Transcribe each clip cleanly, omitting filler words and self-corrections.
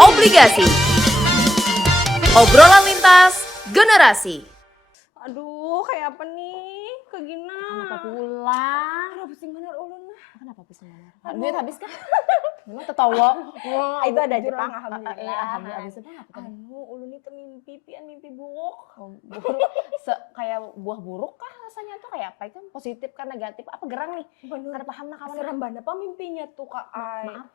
Obligasi. Obrolan lintas generasi. Aduh, kayak apa nih? Kak Gina. Kenapa pulang? Aduh, pusing bener ulun. Kenapa pusing benar? Aduh. Duit habis kan? Memang tertawa. Wah, Itu ada jujur, Jepang, alhamdulillah. habis itu apa kan? Ulun itu mimpi buruk. Buruk. Kayak buah buruk kah rasanya tuh kayak apa? Itu positif kan negatif? Apa gerang nih? Bener. Kada paham nah kawan. Serem banget apa mimpinya tuh Kak Ai. Maaf.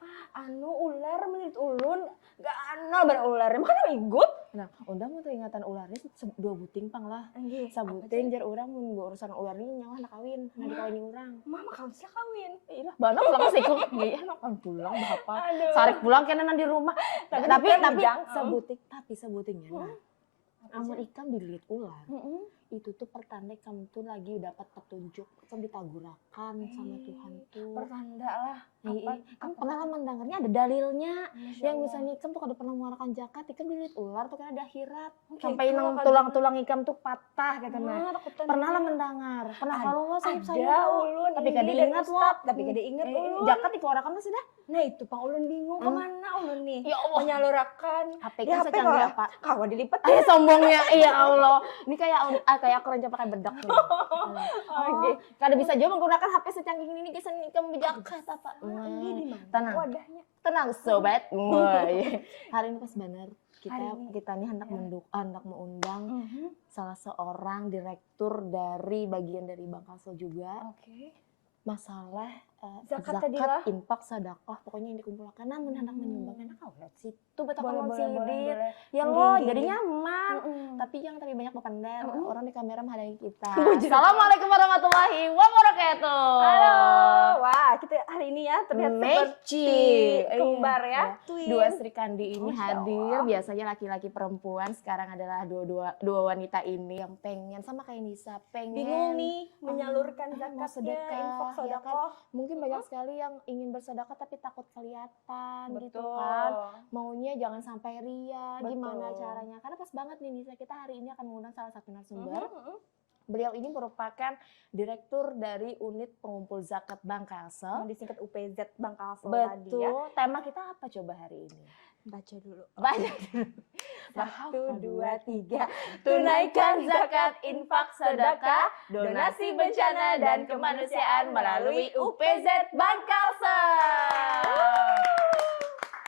Ular menurut ulun gak anal bar ular. Makanya ikut. Nah, undang mau ingatan ularnya dua buting pang lah. Anjir. Sabuting jar urang mun urusan ular ini nyawa nak kawin, nak dikawini urang. Mama kau sih kawin. Iyalah, bana pulang sih kok. Iya, nak kan pulang bahapa. Aduh. Sarik pulang kena di rumah. Tapi Tapi bujang. sebutingnya. Nah, amun ikan dililit ular, itu tuh pertanda kamu tuh lagi dapat petunjuk, kamu ditagurakan sama Tuhan tuh. Pertanda lah. Kamu pernah kan mendengarnya ada dalilnya yang misalnya ikan tuh kada pernah mengeluarkan zakat, ikan dililit ular tuh kan ada akhirat. Sampai nang tulang-tulang ikan tuh patah gitu nah. Pernah lah mendengar. Pernah kalau lo Ada ulun. tapi kada ini dari ingat Ustad, lo. tapi kada ingat ulun. Zakat dikeluarkan tuh sudah. Nah itu Pak ulun bingung kemana ulun nih. Ya Allah. Menyalurkan. HP Di kan HP secanggih kok. apa? Kawan dilipat. Ay sombongnya, iya Allah. Ini kayak aku rancang pakai bedak nih. Oke. Kada bisa juga menggunakan HP secanggih ini guys, ini kamu bijak apa? Ini di mana? Tenang. Wadahnya. Tenang sobat. Woi. Hari ini pas benar Hari ini. kita nih hendak mengundang salah seorang direktur dari bagian dari Bangkalso juga. Oke. Masalah Zakat tadi lah. infak, sedekah, pokoknya yang dikumpulkan namun hendak menyumbang enak lihat situ Boleh, betapa boleh, sidit. boleh. Ya Gini, lo gini. jadi nyaman. Mm-mm. Tapi jangan banyak berpendar. Orang di kamera menghadapi kita. Bujur. Assalamualaikum warahmatullahi wabarakatuh. Halo. Wah, kita hari ini ya terlihat seperti kembar ya. Twin. Dua Sri Kandi ini Masya hadir. Allah. Biasanya laki-laki perempuan, sekarang adalah dua wanita ini yang pengen sama kayak Nisa, pengen Bingung nih menyalurkan mau zakatnya, sedekah, infak ya sedekah. kan? Mungkin banyak sekali yang ingin bersedekah tapi takut kelihatan gitu Betul. kan. Maunya jangan sampai ria. Gimana Betul. caranya? Karena pas banget nih Nisa, kita hari ini akan mengundang salah satu narasumber. Mhm. Beliau ini merupakan direktur dari unit pengumpul zakat Bangkalso. Yang disingkat UPZ Bangkalso tadi ya. Betul. Tema kita apa coba hari ini? Baca dulu. Banyak. 1, 2, 3. Tunaikan zakat, infak, sedekah, donasi bencana dan kemanusiaan melalui UPZ Bangkalso.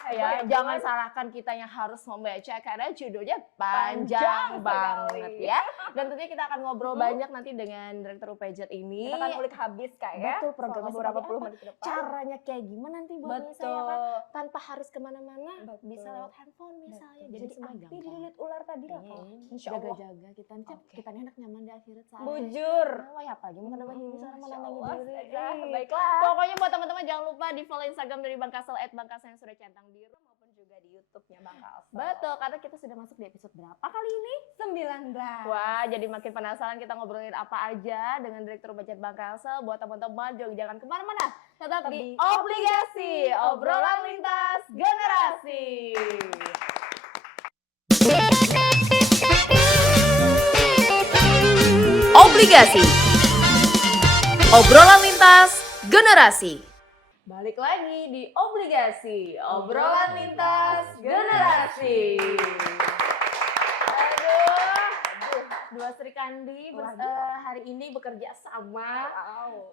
Ya, jangan salahkan kita yang harus membaca karena judulnya panjang banget ya. Dan tentunya kita akan ngobrol banyak nanti dengan direktur UPZ ini. Kita akan ulik habis Kak ya. Betul, programnya Selama beberapa seperti puluh apa? menit ke depan. Caranya kayak gimana nanti buat Betul. saya kan tanpa harus kemana-mana, Betul. bisa lewat handphone misalnya. Betul. Jadi semua api gampang. dililit ular tadi lah Kak. Insya Allah. Jaga-jaga kita nih, Oke. kita nih anak nyaman di akhirat saya. Bujur. Oh ya apa lagi mau kedua ini sana Masya menandangi Allah, diri. astaga. Ih. Baiklah. Pokoknya buat teman-teman jangan lupa di follow Instagram dari Bangkalso @bangkalso yang sudah centang biru maupun juga di YouTube-nya Bangkalso. Betul, karena kita sudah masuk di episode berapa kali ini? 19. Wah, jadi makin penasaran kita ngobrolin apa aja dengan Direktur Budget Bangkalso. Buat teman-teman jangan kemana-mana, tetap di Obligasi, obrolan lintas generasi. Obligasi. Obrolan lintas generasi. Balik lagi di Obligasi, obrolan lintas generasi. Aduh, dua Sri Kandi hari ini bekerja sama,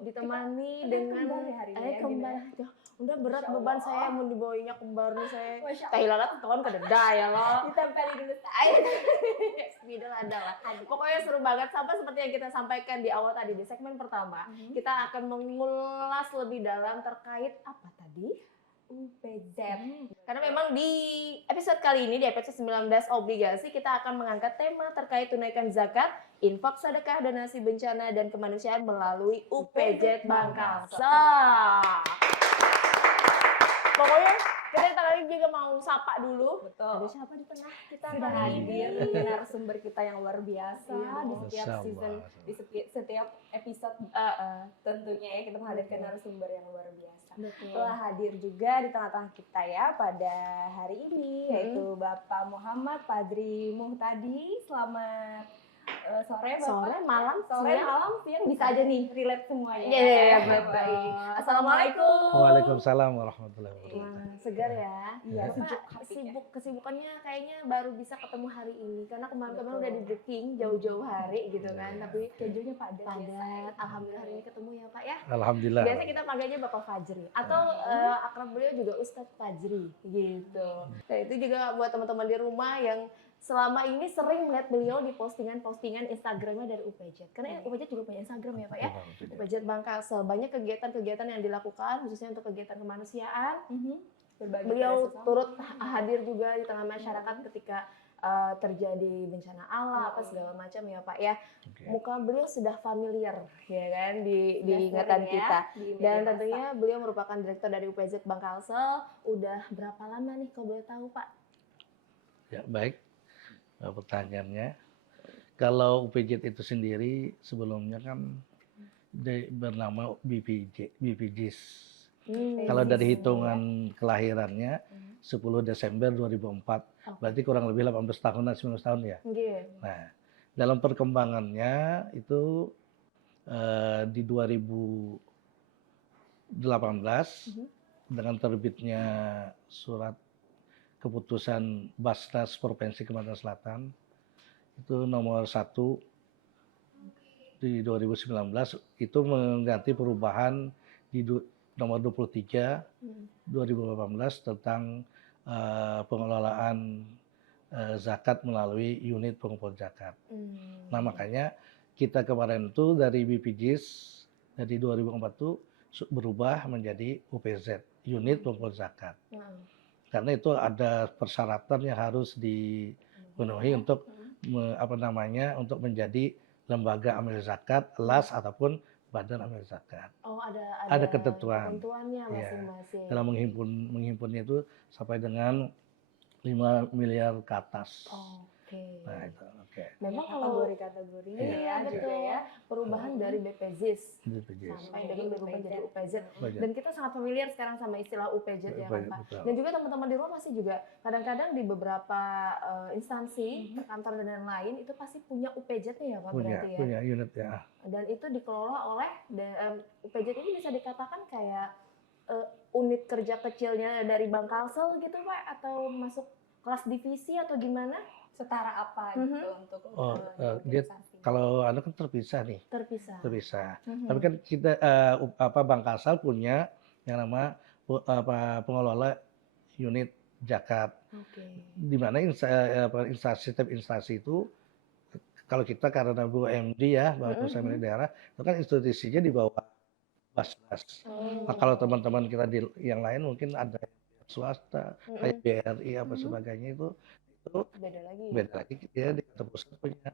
ditemani dengan kembar ya hari ini ya, kembar. Aduh, udah berat Masya beban Allah. saya mau dibawanya kembar nih saya. Masya Teh lalat kawan kededa ya lo. Ditempeli dulu. Middle adalah. Pokoknya seru banget sama seperti yang kita sampaikan di awal tadi di segmen pertama. Kita akan mengulas lebih dalam terkait apa tadi? UPZ. Karena memang di episode kali ini, di episode 19 Obligasi, kita akan mengangkat tema terkait tunaikan zakat, infak, sedekah, donasi bencana, dan kemanusiaan melalui UPZ Bangkalso. Pokoknya kita kali ini juga mau sapa dulu. Ada Betul. siapa di tengah kita Sudah kali ini? hadir narasumber kita yang luar biasa Iya, di setiap sama, season, sama. di setiap episode tentunya ya kita menghadirkan narasumber yang luar biasa. Betul. Telah hadir juga di tengah-tengah kita ya pada hari ini yaitu Bapak Muhammad Padri Muhtadi. Selamat Sore, Bapak. Sore, malam, Sore, siang? malam, siang bisa aja nih relate semuanya. Iya, Baik. baik. Assalamualaikum. Waalaikumsalam warahmatullahi wabarakatuh. Wah, segar ya. Iya, Bapak sejuk hatinya. kesibukannya kayaknya baru bisa ketemu hari ini karena kemarin-kemarin udah di booking jauh-jauh hari gitu kan. Tapi Schedule-nya padat. padat. Alhamdulillah hari ini ketemu ya Pak ya. Alhamdulillah. Biasa kita panggilnya Bapak Fajri atau akrab beliau juga Ustadz Fajri gitu. Dan itu juga buat teman-teman di rumah yang selama ini sering melihat beliau di postingan-postingan Instagramnya dari UPJ. Karena UPJ juga punya Instagram ya Pak ya. UPJ Bangkalsel, banyak kegiatan-kegiatan yang dilakukan khususnya untuk kegiatan kemanusiaan. Berbagi Beliau pada sesama. turut hadir juga di tengah masyarakat ketika terjadi bencana alam apa segala macam ya Pak ya. Oke. Muka beliau sudah familiar ya kan di Sudah ingatan sering ya, kita. di media Dan massa. tentunya beliau merupakan direktur dari UPZ Bangkalsel. Udah berapa lama nih kalau boleh tahu Pak? Ya, baik. Pertanyaannya, kalau UPJ itu sendiri sebelumnya kan bernama BPJS. Kalau dari hitungan kelahirannya 10 Desember 2004, berarti kurang lebih 18 tahunan, 19 tahun ya. Nggih. Nah, dalam perkembangannya itu di 2018 dengan terbitnya surat keputusan Basnas Provinsi Kalimantan Selatan itu nomor 1 di 2019 itu mengganti perubahan di nomor 23 2018 tentang pengelolaan zakat melalui unit pengumpul zakat. Nah, makanya kita kemarin itu dari BPJS dari 2004 itu berubah menjadi UPZ, unit pengumpul zakat. Karena itu ada persyaratan yang harus dipenuhi untuk untuk menjadi lembaga amil zakat, LAS ataupun badan amil zakat. Oh, Ada ketentuan. ketentuannya Iya. masing-masing. Dalam menghimpunnya itu sampai dengan 5 miliar ke atas. Oke. Nah, itu oke. Memang kalau kategori-kategorinya iya, ya betul. juga ya. Perubahan dari BPJS BPJS. sampai dengan berubah menjadi UPZ. Baik. Dan kita sangat familiar sekarang sama istilah UPZ ya kan Pak. Betul. Dan juga teman-teman di rumah pasti juga kadang-kadang di beberapa instansi, kantor dan lain-lain itu pasti punya UPZ-nya ya Pak berarti ya. Punya unit ya. Dan itu dikelola oleh UPZ ini bisa dikatakan kayak unit kerja kecilnya dari Bangkalsel gitu Pak, atau masuk kelas divisi atau gimana? Setara apa gitu untuk dia organisasi. kalau Anda kan terpisah nih, Terpisah. terpisah. Tapi kan kita Bangkalsel punya yang nama pengelola unit zakat. Oke. Di mana setiap instansi itu kalau kita karena BUMD ya, Pusat Milik Daerah, itu kan institusinya di bawah Basnas. Nah, kalau teman-teman kita yang lain mungkin ada swasta, kayak BRI apa sebagainya itu beda lagi ya di kantor pusat punya.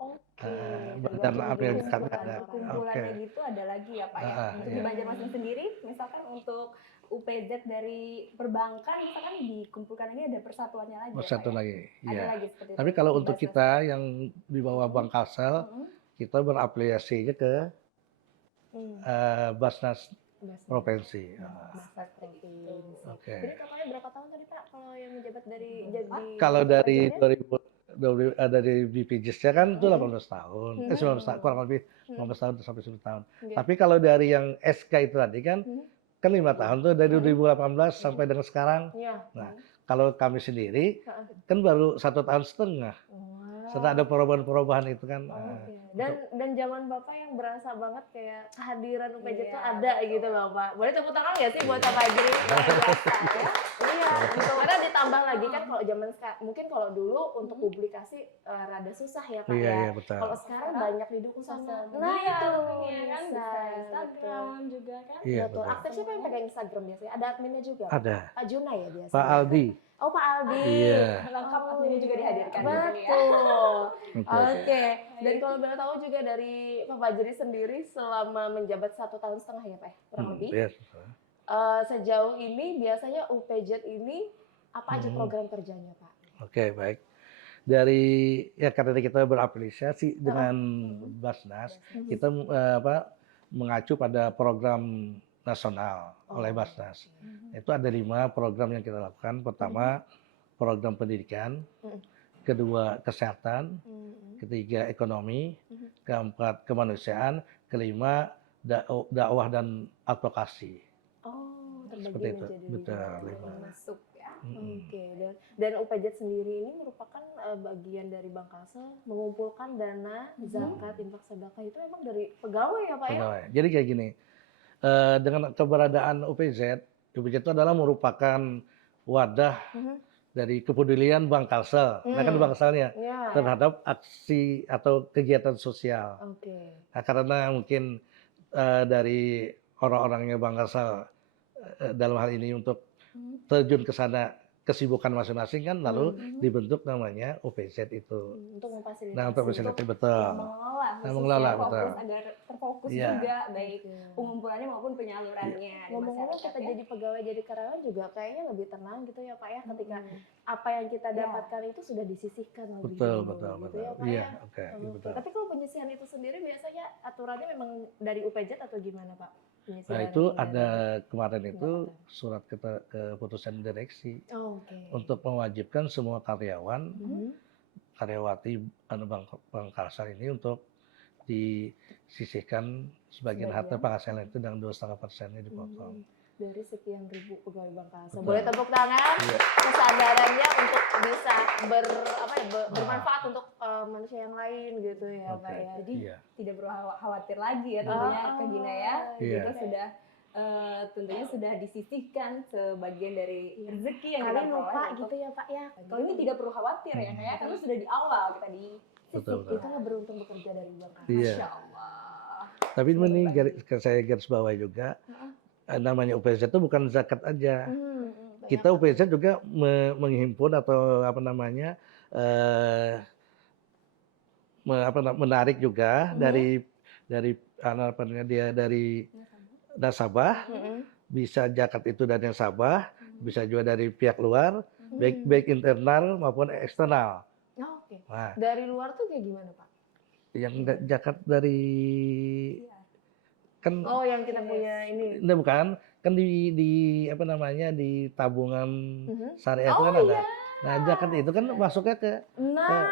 Oke. Badan amil zakat ada. Kumpulannya gitu ada lagi ya Pak ya. Untuk di iya. Banjarmasin sendiri, misalkan untuk UPZ dari perbankan, misalkan dikumpulkan ini ada persatuannya lagi. Satu ya, Pak, ya? lagi, Ada iya. lagi seperti Tapi itu. kalau Di untuk Basnas. kita yang di bawah Bangkalsel, kita berafiliasinya ke Basnas Provinsi. Basnas Provinsi. Oke. Jadi totalnya berapa tahun tadi Pak kalau yang menjabat dari jadi Kalau dari UPZ-nya? dari BPJS-nya kan itu 18 tahun, 19 tahun, kurang lebih 19 tahun sampai 10 tahun. Iya. Tapi kalau dari yang SK itu tadi kan 5 tahun tuh dari 2018 sampai dengan sekarang. Iya. Nah, kalau kami sendiri kan baru 1 tahun setengah. Setelah ada perubahan-perubahan itu kan. Oke. Dan zaman Bapak yang berasa banget kayak kehadiran UPJ Iya, itu ada gitu Bapak. Boleh tepuk tangan nggak sih buat Pak Fajri? Iya, gitu. Karena ditambah lagi kan kalau zaman sekarang, mungkin kalau dulu untuk publikasi rada susah ya Pak Iya, ya. iya, betul. Kalau sekarang banyak didukung sama Sosial nah media itu ya kan, bisa Instagram juga kan. Iya, Betul. betul. Aktif siapa yang pegang Instagram biasanya? Ada adminnya juga? Pak? Ada. Pak Juna ya biasanya? Pak Aldi. Oh Pak Aldi. Iya. Lengkap adminnya juga dihadirkan di sini ya. Betul. Oke. Oke. Dan kalau boleh tahu juga dari Pak Fajri sendiri selama menjabat 1 tahun setengah ya Pak ya? Kurang lebih. Iya. Sejauh ini biasanya UPJ ini apa aja program kerjanya Pak? Oke, baik. Dari ya karena kita berafiliasi dengan Basnas, kita mengacu pada program nasional oleh Basnas. Itu ada 5 program yang kita lakukan. Pertama, program pendidikan. Kedua, kesehatan. ketiga ekonomi, keempat kemanusiaan, kelima dakwah dan advokasi. Oh, Seperti terbagi itu. menjadi Betul, 5. lima. Masuk ya. Oke, dan UPJ sendiri ini merupakan bagian dari Bank Kalsel mengumpulkan dana zakat, infak, sedekah itu emang dari pegawai ya Pak ya? Pegawai. Jadi kayak gini, dengan keberadaan UPZ itu adalah merupakan wadah dari kepedulian Bank Kalsel, nah kan Bank Kalselnya Ya. terhadap aksi atau kegiatan sosial. Oke. Nah, karena mungkin dari orang-orangnya Bank Kalsel dalam hal ini untuk terjun ke sana kesibukan masing-masing kan lalu dibentuk namanya UPZ itu. Untuk memfasilitasi. Nah, untuk fasilitasi betul. Mengelola khususnya mengelola, fokus betul. agar terfokus Iya. juga baik pengumpulannya maupun penyalurannya di Ngomong-ngomong masyarakat kita ya. jadi pegawai jadi karyawan juga kayaknya lebih tenang gitu ya Pak ya ketika apa yang kita Iya. dapatkan itu sudah disisihkan lebih Betul, dulu betul, gitu betul. ya Pak Iya, ya. oke, Oke. betul. Tapi kalau penyisihan itu sendiri biasanya aturannya memang dari UPJ atau gimana Pak? Nah, Penyisihan itu ini ada dari- kemarin itu pendapatan. surat keputusan direksi Oh, oke. untuk mewajibkan semua karyawan, Mhm. karyawati Bank Kalsel ini untuk disisihkan sebagian harta Sebagian. penghasilan itu dengan 2,5%-nya dipotong. Dari sekian ribu pegawai Bank Kalsel. Betul. Boleh tepuk tangan Iya. kesadarannya untuk bisa bermanfaat untuk manusia yang lain gitu ya Oke. Pak ya. Jadi Iya. tidak perlu khawatir lagi ya tentunya Kak Gina ya. Iya. Kita sudah tentunya sudah disisihkan sebagian dari rezeki yang Kalian kita lupa peroleh untuk- gitu ya Pak ya. Kalau ini tidak perlu khawatir ya kayak karena sudah di awal kita Betul, betul. Itulah beruntung bekerja dari Bank Kalsel. Iya. Masya Allah. Tapi ini saya garis bawah juga, namanya UPZ itu bukan zakat aja. Kita UPZ juga menghimpun atau apa namanya menarik juga dari apa namanya dia dari nasabah, bisa zakat itu dari nasabah, bisa juga dari pihak luar, baik internal maupun eksternal. Oh, oke. Nah, Dari luar tuh kayak gimana Pak? yang zakat dari kan Oh yang kita punya ini. ini bukan kan di apa namanya di tabungan syariah itu Oh kan ada. iya. Nah, zakat itu kan masuknya ke Nah,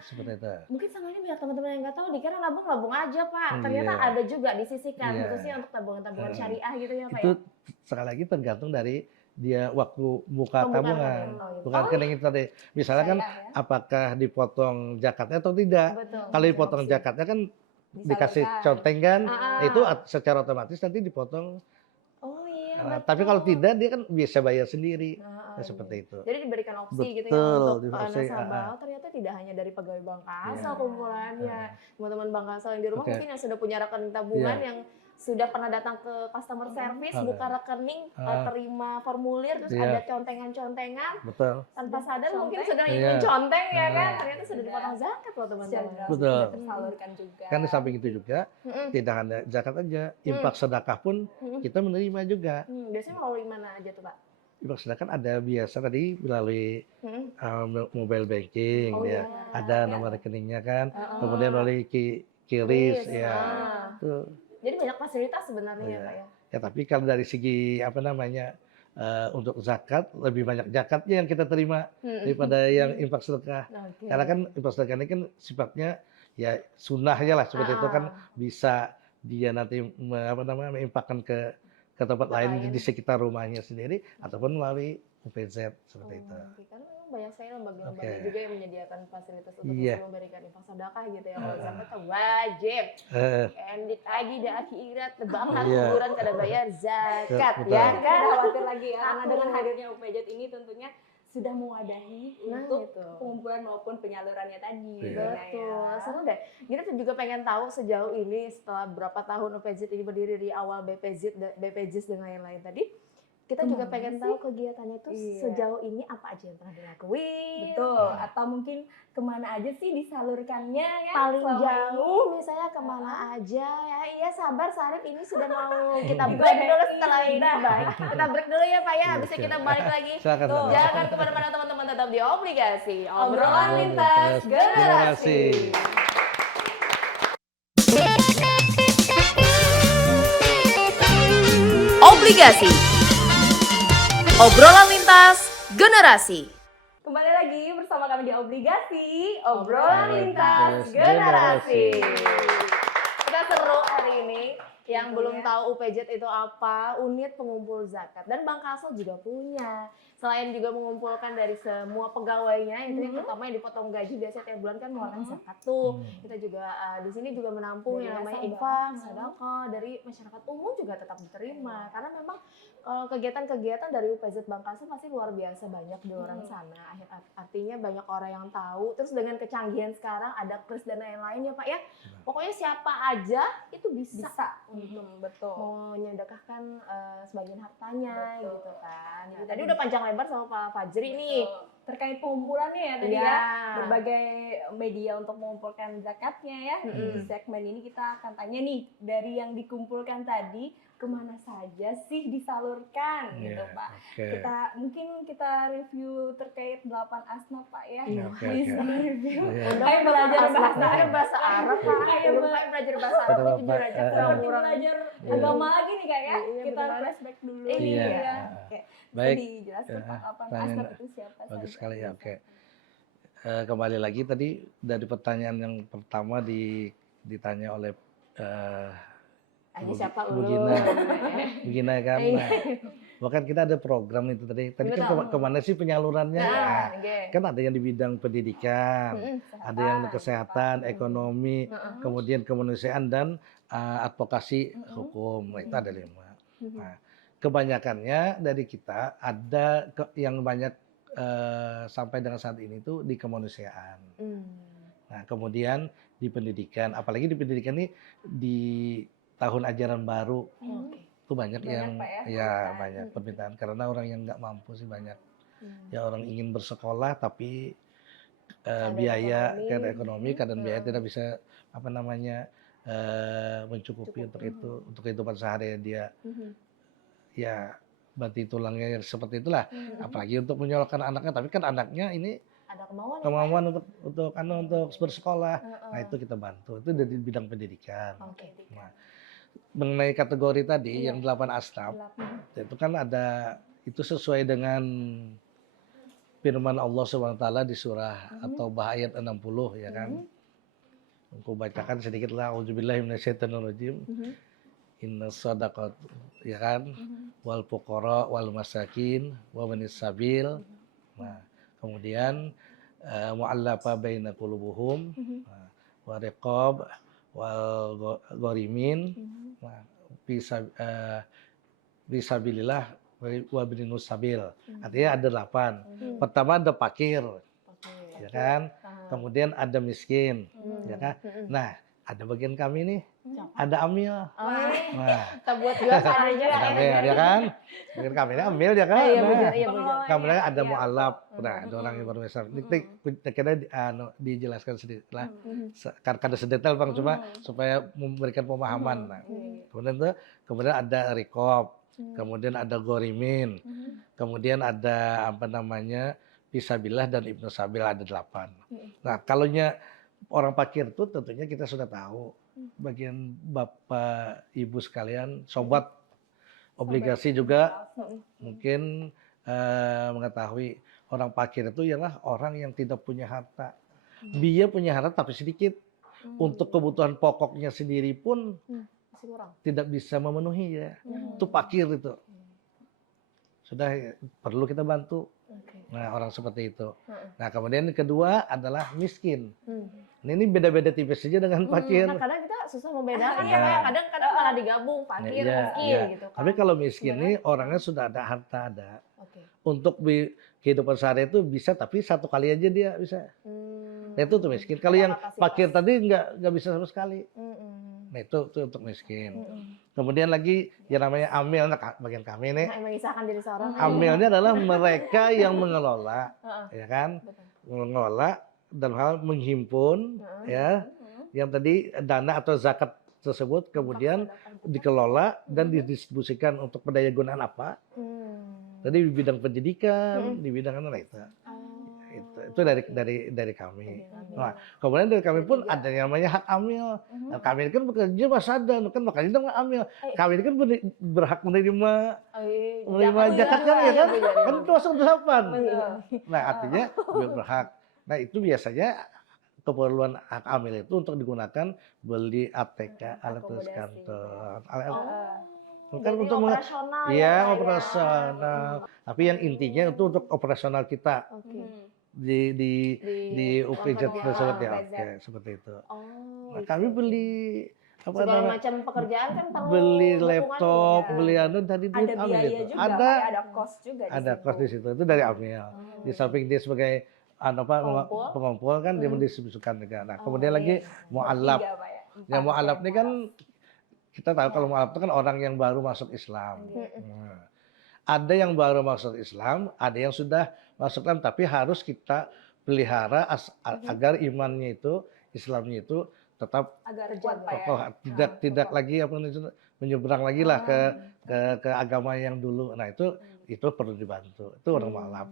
seperti itu. mungkin sama ini biar teman-teman yang nggak tahu dikira nabung aja Pak. Ternyata Iya. ada juga disisihkan Iya. khususnya untuk tabungan-tabungan syariah gitu ya Pak Itu ya. sekali lagi tergantung dari dia waktu buka Pembukaan tabungan. tabungan. Oh, iya. Bukan rekening itu tadi. Misalnya kan Syariah ya. apakah dipotong zakatnya atau tidak. Betul. Kalau dipotong zakatnya kan dikasih Disalurkan. conteng kan, itu Ah. secara otomatis nanti dipotong. Oh iya. Nah, betul. tapi kalau tidak dia kan bisa bayar sendiri. Ah, Nah, seperti itu. Jadi diberikan opsi gitu ya Betul, untuk diberi opsi, nasabah. Oh, ternyata tidak hanya dari pegawai Bank Kalsel Iya. kumpulannya. Teman-teman Bank Kalsel yang di rumah Oke. mungkin yang sudah punya rekening tabungan Iya. yang sudah pernah datang ke customer service, Oke. buka rekening, Ah. terima formulir, terus Iya. ada contengan-contengan, Betul. tanpa sadar Conteng. mungkin sudah Iya. ingin conteng ya kan, Iya. ternyata sudah dipotong zakat loh Secara teman-teman. langsung Betul. sudah tersalurkan juga. Kan di samping itu juga Mm-mm. tidak hanya zakat aja, infak sedekah pun kita menerima juga. Biasanya melalui mana aja tuh Pak? Infak sedekah ada biasa tadi melalui mobile banking, Oh, ya. iya. Ada nomor rekeningnya kan, kemudian melalui QRIS, ya. Ah. Tuh. Jadi banyak fasilitas sebenarnya ya Iya. Pak ya. Ya tapi kalau dari segi apa namanya untuk zakat lebih banyak zakatnya yang kita terima daripada yang infak sedekah. Oke. Karena kan infak sedekah ini kan sifatnya ya sunnahnya lah seperti itu kan bisa dia nanti menginfakkan ke tempat lain di sekitar rumahnya sendiri ataupun melalui UPZ seperti itu. Oke, karena memang banyak sekali lembaga-lembaga Oke. juga yang menyediakan fasilitas untuk Iya. bisa memberikan infak sedekah gitu ya. Kalau zakat tuh wajib. Eh, Endi lagi di akhirat tebakan Iya. kuburan kada bayar zakat Betul. ya Tidak kan? khawatir lagi ya karena dengan hadirnya UPJ ini tentunya sudah mewadahi Nah, untuk gitu. pengumpulan maupun penyalurannya tadi. Iya. Nah, ya. Betul, seru deh. Kita tuh juga pengen tahu sejauh ini setelah berapa tahun OPZ ini berdiri di awal BPJS dan lain-lain tadi. Kita juga pengen tahu kegiatannya itu Iya. sejauh ini apa aja yang pernah dilakuin. Betul, atau mungkin kemana aja sih disalurkannya ya? Paling selama jauh ini? misalnya kemana aja ya. Iya sabar Sarip ini sudah mau kita Kita break dulu break. setelah ini baik. Kita break dulu ya Pak ya. Habis itu Oke. kita balik lagi. Silakan. Tuh. Silakan. Jangan kemana-mana teman-teman, tetap di Obligasi. Obrolan lintas generasi. Obligasi. Obrolan lintas generasi. Kembali lagi bersama kami di Obligasi, Obrolan lintas generasi. Kita seru hari ini. Yang belum tahu UPZ itu apa, unit pengumpul zakat. Dan Bang Kasel juga punya. Selain juga mengumpulkan dari semua pegawainya, itu yang pertama yang dipotong gaji biasanya tiap bulan kan mengeluarkan zakat tuh. Kita juga di sini juga menampung Dari yang namanya nasabah. infak, sedekah dari masyarakat umum juga tetap diterima. Karena memang kegiatan-kegiatan dari UPZ Bang Kasel pasti luar biasa banyak di luar sana. Artinya banyak orang yang tahu. Terus dengan kecanggihan sekarang ada kris dan lain-lain ya Pak ya. Pokoknya siapa aja itu bisa Betul. menyedekahkan sebagian hartanya Betul. gitu kan. Nah, Tadi udah panjang lebar sama Pak Fajri nih. Terkait pengumpulannya ya tadi Iya. ya, berbagai media untuk mengumpulkan zakatnya ya. Di Mm-mm. segmen ini kita akan tanya nih, dari yang dikumpulkan tadi kemana saja sih disalurkan gitu Iya, Pak. oke. Kita review terkait 8 asnaf Pak ya. Iya, oke, Bisa oke. review. Iya. Ayo belajar bahasa Belajar bahasa Arab Pak. Ayo, Belum Pak belajar bahasa Arab Betul, jujur Pak. aja Seperti kurang. belajar Iya. agama lagi nih Kak ya. Iya, Kita betul. flashback dulu. Iya. Ya. Oke. Baik. Bisa dijelaskan Pak, 8 Tanya. asnaf itu siapa Bagus saja? sekali ya, oke. Kembali lagi tadi dari pertanyaan yang pertama ditanya oleh Ini siapa Bu lu? Gina. Begini kan. Iya. Nah, bahkan kita ada program itu tadi. Tadi kan Betul. kemana sih penyalurannya? Nah, Nah, oke. kan ada yang di bidang pendidikan, Mm-mm. ada yang kesehatan, ekonomi, Heeh. kemudian kemanusiaan dan advokasi hukum. Nah, itu ada 5. Nah, kebanyakannya dari kita ada yang banyak sampai dengan saat ini tuh di kemanusiaan. Nah, kemudian di pendidikan, apalagi di pendidikan ini di tahun ajaran baru Oke. itu banyak yang Pak ya, ya permintaan. banyak permintaan karena orang yang nggak mampu sih banyak. Ya orang ingin bersekolah tapi Keadaan biaya ekonomi. keadaan ekonomi, keadaan biaya tidak bisa apa namanya mencukupi untuk itu, untuk kehidupan sehari dia ya banting tulangnya seperti itulah. Apalagi untuk menyekolahkan anaknya, tapi kan anaknya ini Ada kemauan ya, Pak? kemauan untuk bersekolah. Heeh. Nah, itu kita bantu. Itu dari bidang pendidikan. Oke. Nah, mengenai kategori tadi yang 8 asnaf, itu kan ada itu sesuai dengan firman Allah Subhanahu wa taala di surah At-Taubah ayat 60 ya kan. Aku bacakan sedikit lah, auzubillahi minasyaitonirrajim. Inna shadaqat ya kan, wal fuqara wal masakin wa banis sabil. Nah, kemudian mu'allafa baina qulubuhum wa riqab wal gharimin fisabilillah wa binus sabil. Artinya ada 8. Pertama ada fakir, ya kan? Kemudian ada miskin, ya kan? Nah, ada bagian kami nih, ada amil. Nah, Kita buat juga seadanya ada amil, ya kan? Bagian kami ini amil, ya kan? Iya, Nah, benar, iya benar. kemudian ada mu'alaf, nah ada orang yang berbesar. Ini kira dijelaskan sedikit lah, karena sedetail bang, cuma supaya memberikan pemahaman. Nah, kemudian ada rikob, kemudian ada gorimin, kemudian ada apa namanya Fisabilillah dan Ibnu Sabil, ada 8. Nah, kalaunya orang fakir itu tentunya kita sudah tahu, bagian Bapak Ibu sekalian, sobat obligasi juga mungkin mengetahui orang fakir itu ialah orang yang tidak punya harta. Dia punya harta tapi sedikit. Untuk kebutuhan pokoknya sendiri pun Masih kurang. tidak bisa memenuhi ya. Itu fakir itu. Sudah perlu kita bantu. Nah, orang seperti itu. Nah, kemudian yang kedua adalah miskin. Ini beda-beda tipis saja dengan fakir. Nah, kadang kita susah membedakan ya, Nah. Pak. Kadang malah digabung fakir, Iya, miskin iya. gitu kan. Tapi kalau miskin ini orangnya sudah ada harta ada. Oke. Untuk kehidupan sehari itu bisa, tapi satu kali aja dia bisa. Nah, itu tuh miskin. Kalau yang fakir tadi nggak bisa sama sekali. Nah, itu untuk miskin. Kemudian lagi yang namanya amil, nah, bagian kami nih. Nah, mengisahkan diri seorang. Amilnya adalah mereka yang mengelola, ya kan? Betul. Mengelola dalam hal menghimpun, ya, yang tadi dana atau zakat tersebut kemudian dikelola dan didistribusikan untuk pendaya gunaan apa? Tadi di bidang pendidikan, di bidang apa itu. Itu dari kami. Nah, kemudian dari kami pun ada yang namanya hak amil. Nah, kami ini kan bekerja masada, kan makanya itu amil. Kami ini kan berhak menerima zakat kan, ya kan? Kan itu masuk 8. Nah, artinya berhak. Nah, itu biasanya keperluan hak amil itu untuk digunakan beli ATK, alat tulis kantor. Kan Jadi untuk operasional iya, Pak, ya. operasional. Tapi yang intinya itu untuk operasional kita Oke. di UPZ tersebut ya, oke, seperti itu. Nah, kami beli apa segala namanya? macam pekerjaan kan perlu Beli dukungan laptop, juga. beli anu tadi Ada amil biaya itu. juga, Ada Pak, ya, ada kos juga ada kos di situ. Itu dari amil. Di samping dia sebagai Pengumpul. pengumpul kan dia mendistribusikan juga. Nah, kemudian lagi mu'alaf. Tiga, Pak, ya. Yang Empat, mu'alaf ya, ini kan kita tahu kalau mu'alaf itu kan orang yang baru masuk Islam. Nah, ada yang baru masuk Islam, ada yang sudah masuk Islam, tapi harus kita pelihara agar imannya itu, Islamnya itu tetap agar kuat, Pak, ya. kokoh, tidak lagi apa namanya, menyeberang lagi lah ke agama yang dulu. Nah, itu perlu dibantu. Itu orang mu'alaf.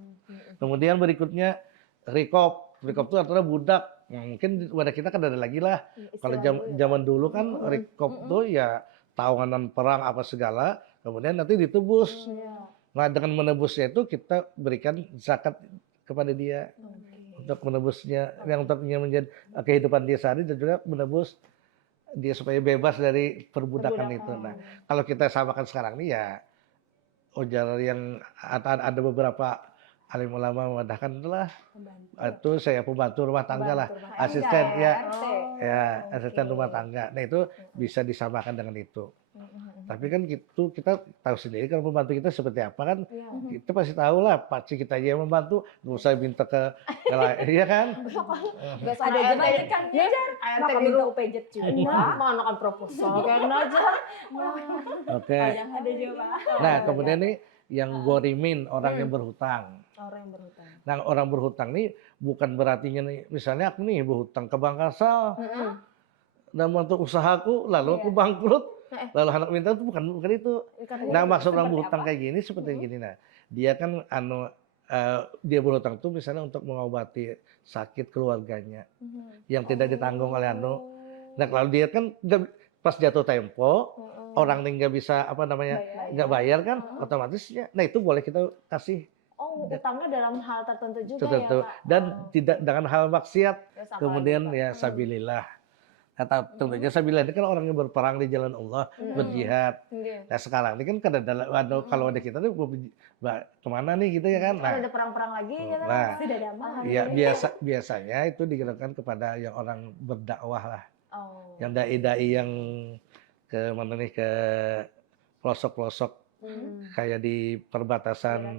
Kemudian berikutnya rikop. Rikop itu artinya budak. Nah, mungkin pada kita kan ada lagi lah. Kalau zaman dulu kan rikop tuh ya tawanan perang apa segala, kemudian nanti ditebus. Nah, dengan menebusnya itu kita berikan zakat kepada dia untuk menebusnya, yang untuknya menjadi kehidupan dia sehari dan juga menebus dia supaya bebas dari perbudakan itu. Nah, kalau kita samakan sekarang ini ya ujar yang ada beberapa alim ulama mengatakan itulah itu saya pembantu rumah tangga lah, asisten ya, asisten rumah tangga. Nah, itu bisa disamakan dengan itu. Tapi kan kita tahu sendiri kalau pembantu kita seperti apa kan, kita pasti tahu lah, pasti kita aja yang membantu, nggak usah minta ke lain, iya kan? Ada jemaah kan ngejar, maka minta UPZ juga. Mana kan proposal kan aja. Oke. Ada juga, Pak. Nah, kemudian nih yang gorimin, orang yang berhutang. Orang yang berhutang. Nah, orang berhutang nih bukan berarti nih, misalnya aku nih berhutang ke Bank Kasal, dan untuk usahaku, lalu aku bangkrut, lalu anak minta itu bukan itu. Nah, maksud orang berhutang kayak gini seperti gini. Nah, dia kan dia berhutang tuh misalnya untuk mengobati sakit keluarganya yang tidak ditanggung oleh Nah, kalau dia kan pas jatuh tempo, orang nih nggak bisa nggak bayar kan, otomatis ya. Nah, itu boleh kita kasih. Utangnya dalam hal tertentu juga Tertentu. ya, Pak. Dan tidak dengan hal maksiat. Ya, sama Kemudian aja, Pak. ya sabilillah. Kata tentunya sabilillah ini kan orang yang berperang di jalan Allah, berjihad. Nah, sekarang ini kan kalau ada kita tuh kemana nih gitu ya kan? Kalau ada perang-perang lagi gitu. Nah, Sudah damai. ya biasanya itu digerakkan kepada yang orang berdakwah lah. Yang dai-dai yang ke mana nih, ke pelosok-pelosok kayak di perbatasan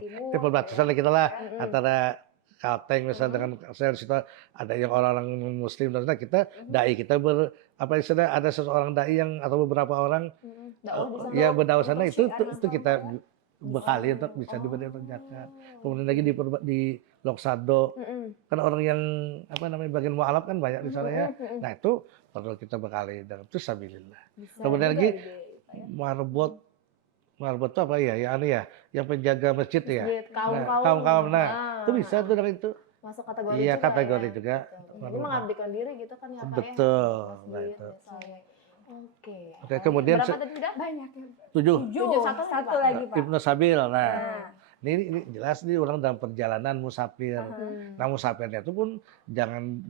kita lah antara Kalteng misalnya dengan saya di situ ada yang orang-orang Muslim dan kita dai kita ada seseorang dai yang atau beberapa orang ya berdakwah sana itu kita bekali untuk bisa diberikan zakat. Kemudian lagi di Loksado kan orang yang bagian mualaf kan banyak di sana ya. Nah, itu perlu kita bekali dan itu sabilillah. Kemudian lagi marbot itu apa ya? Yang penjaga masjid ya. Kaum-kaum. Nah, itu bisa tuh dari itu. Masuk kategori Iya, juga kategori ya. juga. Jadi mengabdikan diri gitu kan ya, Pak, Betul. ya. Nah, itu. Oke, kemudian berapa tadi sudah? Banyak ya. 7. Satu lagi, Pak. Ibnu Sabil. Nah, ini jelas nih orang dalam perjalanan musafir. Nah, musafirnya itu pun jangan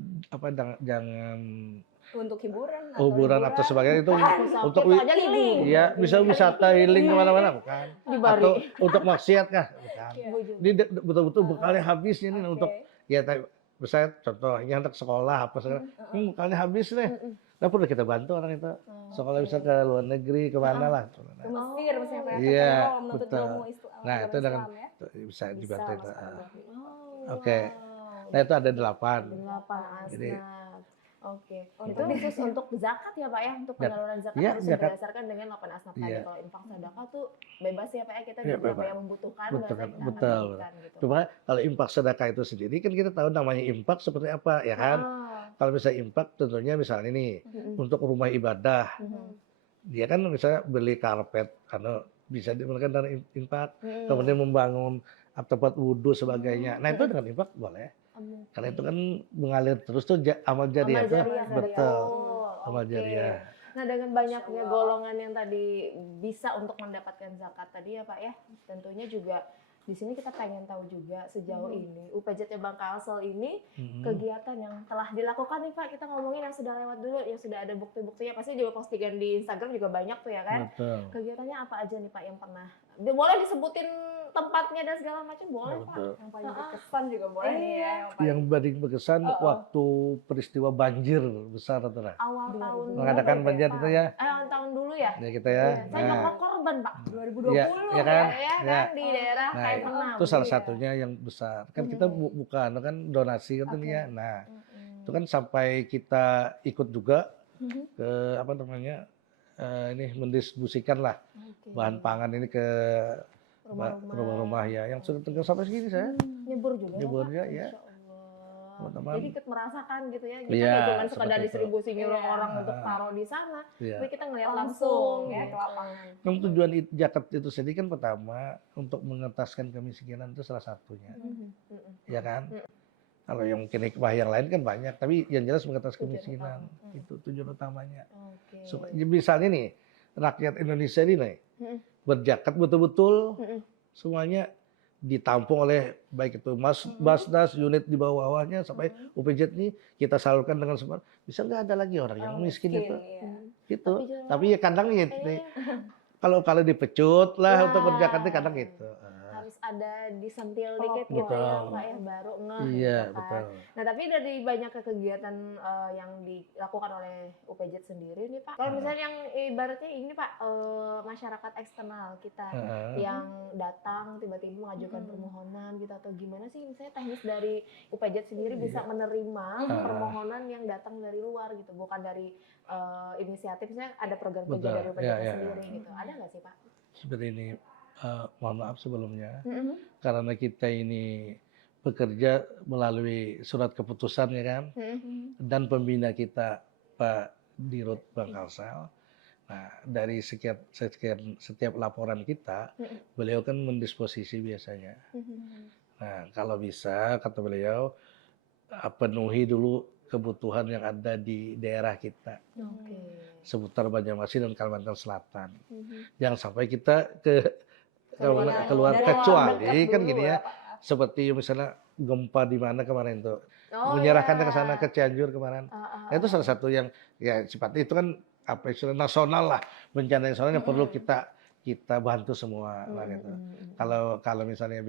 Untuk hiburan atau sebagainya itu untuk aja libur. ya bisa wisata healing kemana-mana bukan, atau untuk maksiat kah bukan. Ini betul-betul bekalnya habis ini untuk ya misalnya contohnya untuk sekolah apa segala, bekalnya habis deh. Nah, perlu kita bantu orang itu sekolah bisa ke luar negeri kemana lah. Ke Mesir misalnya, Pak. Iya, Menuntut betul. ilmu Nah, itu dengan Islam, ya. bisa dibantu itu. Oke. Nah, itu ada 8. 8 Jadi, asnaf. Oke. Itu khusus untuk zakat ya, Pak ya? Untuk penyaluran zakat Iya, harus zakat. berdasarkan dengan 8 asnaf tadi. Iya. Kalau infak sedekah tuh bebas ya, Pak ya? Kita Iya, berapa bebas. yang membutuhkan, Betul, berapa yang kita akan betul. berikan gitu. Cuma kalau infak sedekah itu sendiri kan kita tahu namanya infak seperti apa ya kan. Kalau misalnya infak tentunya misalnya nih untuk rumah ibadah, dia kan misalnya beli karpet, karena bisa digunakan dari infak. Kemudian membangun tempat wudhu sebagainya. Nah, itu dengan infak boleh. Karena itu kan mengalir terus tuh amal jariah tuh, jariah, betul, Oh, amal oke. jariah. Nah, dengan banyaknya golongan yang tadi bisa untuk mendapatkan zakat tadi ya Pak ya, tentunya juga di sini kita pengen tahu juga sejauh ini UPJ Bangkalsel ini kegiatan yang telah dilakukan nih Pak, kita ngomongin yang sudah lewat dulu, yang sudah ada bukti-buktinya, pasti juga postingan di Instagram juga banyak tuh ya kan. Betul. Kegiatannya apa aja nih Pak yang pernah? Boleh disebutin tempatnya dan segala macam boleh Pak. Betul. Yang paling berkesan juga boleh nih ya. Yang paling berkesan waktu peristiwa banjir besar itu lah. Awal tahun Mengadakan dulu banjir Pak. itu ya. Awal tahun dulu ya. Ya kita ya. Saya nggak korban Pak. 2020 ya kan? Ya kan di daerah Nah, kayak pernah. itu salah satunya yang besar. Kan kita bukan kan donasi kan ini ya. Nah, itu kan sampai kita ikut juga ke apa namanya? Ini mendistribusikan lah bahan pangan ini ke rumah-rumah ya yang sudah tinggal sampai segini saya. Nyebur juga. Nyebur Pak? ya. Masya Allah. Teman-teman. Jadi ikut merasakan gitu ya. Kita Iya, nggak cuma sekadar seperti itu. distribusi nyuruh orang untuk taruh di sana, Iya. tapi kita ngeliat langsung langsung ya gitu. ke lapangan. Yang tujuan zakat itu sendiri kan pertama untuk mengentaskan kemiskinan itu salah satunya, ya kan? Kalau yang mungkin hikmah yang lain kan banyak, tapi yang jelas mengentaskan kemiskinan itu tujuan utamanya. Oke. Supaya, misalnya nih rakyat Indonesia ini nih berzakat betul-betul semuanya ditampung oleh baik itu Basnas, unit di bawah-bawahnya sampai UPJ ini kita salurkan dengan semua. Bisa nggak ada lagi orang yang miskin itu, Iya. gitu. Tapi jangan- Tapi ya kadang nih, kalau dipecut lah untuk berzakat kadang gitu. Harus ada disentil Pelop dikit gitu betul. ya Pak ya, baru ngeh Iya gitu kan. betul. Nah tapi dari banyak kegiatan yang dilakukan oleh UPJ sendiri nih Pak, kalau misalnya yang ibaratnya ini Pak, masyarakat eksternal kita yang datang tiba-tiba mengajukan permohonan gitu atau gimana sih misalnya teknis dari UPJ sendiri bisa menerima permohonan yang datang dari luar gitu, bukan dari inisiatif, misalnya ada program kerja Betul. dari UPJ Ya, ya. sendiri gitu, ada nggak sih Pak? Seperti ini, mohon maaf sebelumnya, karena kita ini bekerja melalui surat keputusan ya kan, dan pembina kita Pak Dirut Bangkalsel. Nah dari setiap laporan kita, beliau kan mendisposisi biasanya. Nah kalau bisa kata beliau penuhi dulu kebutuhan yang ada di daerah kita Oke. seputar Banjarmasin dan Kalimantan Selatan. Jangan sampai kita keluar kecuali kan gini ya, seperti misalnya gempa di mana kemarin tuh, menyerahkannya ke sana ke Cianjur kemarin. Nah, itu salah satu yang ya sifatnya itu kan apa istilah nasional lah, bencana nasional yang perlu kita bantu semua lah gitu. Kalau misalnya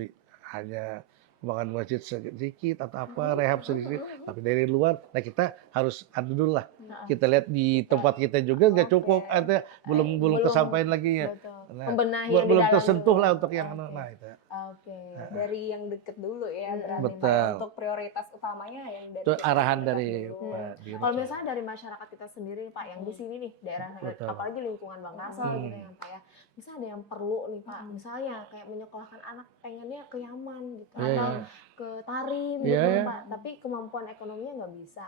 hanya pembangunan masjid sedikit atau apa rehab sedikit, tapi dari luar, nah kita harus adu dulu lah. Kita lihat di tempat kita juga nggak cukup, ada belum kesampaian lagi ya. Betul. Nah, Pembenahi yang di belum dalam tersentuh dulu. lah untuk yang nah itu. Oke. Dari yang deket dulu ya berarti Pak, Betul. untuk prioritas utamanya yang dari Itu arahan yang dari dekat dulu. Pak Dirut. Kalau misalnya dari masyarakat kita sendiri Pak, yang di sini nih daerah Betul. apalagi lingkungan Bangkalsel gitu ya Pak ya. Misalnya ada yang perlu nih Pak, misalnya kayak menyekolahkan anak pengennya ke Yaman gitu Iya, atau iya. ke Tarim Iya, gitu iya. Pak, tapi kemampuan ekonominya nggak bisa.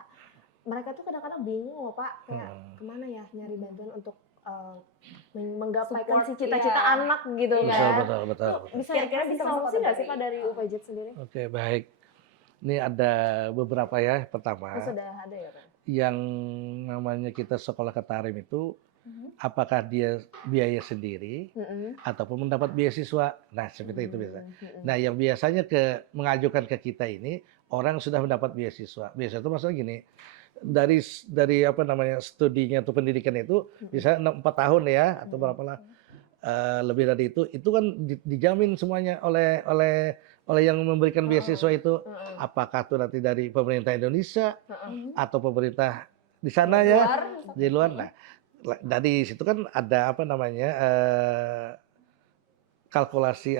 Mereka tuh kadang-kadang bingung loh Pak, kayak kemana ya nyari bantuan untuk menggapaikan Support, si cita-cita iya. anak gitu Betul, kan. betul. Bisa Kira-kira bisa bisa solusi support nggak sih dari- Pak dari UPJ sendiri? Oke, baik. Ini ada beberapa ya. Pertama, Oh, sudah ada ya Pak? yang namanya kita sekolah ke Tarim itu, apakah dia biaya sendiri ataupun mendapat beasiswa. Nah, seperti itu biasa. Nah, yang biasanya mengajukan ke kita ini orang sudah mendapat beasiswa. Beasiswa itu maksudnya gini, dari apa namanya studinya atau pendidikan itu bisa 4 tahun ya atau berapa lah lebih dari itu kan dijamin semuanya oleh yang memberikan beasiswa itu, apakah itu nanti dari pemerintah Indonesia atau pemerintah di sana ya di luar. Nah dari situ kan ada apa namanya kalkulasi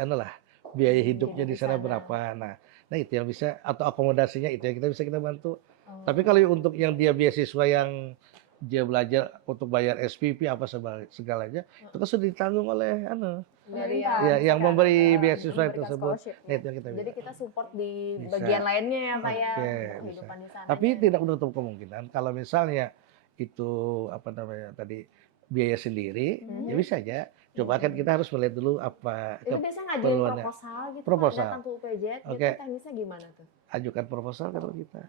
biaya hidupnya di sana berapa. Nah itu yang bisa, atau akomodasinya itu yang kita bantu. Tapi kalau untuk yang dia beasiswa yang dia belajar untuk bayar SPP apa segalanya, itu kan sudah ditanggung oleh Dari Pemerintah. yang memberi beasiswa memberikan tersebut. scholarship. Nah, itu yang kita Jadi bisa. kita support di Bisa. bagian lainnya ya Pak ya, Oke, untuk bisa. kehidupan di sana. Tapi tidak menutup kemungkinan kalau misalnya itu apa namanya tadi biaya sendiri, ya bisa aja. Coba kan kita harus melihat dulu apa Itu biasa ngajuin keperluannya. proposal gitu Pak, Proposal. datang ke UPJ, Oke. itu teknisnya gimana tuh? ajukan proposal kalau kita.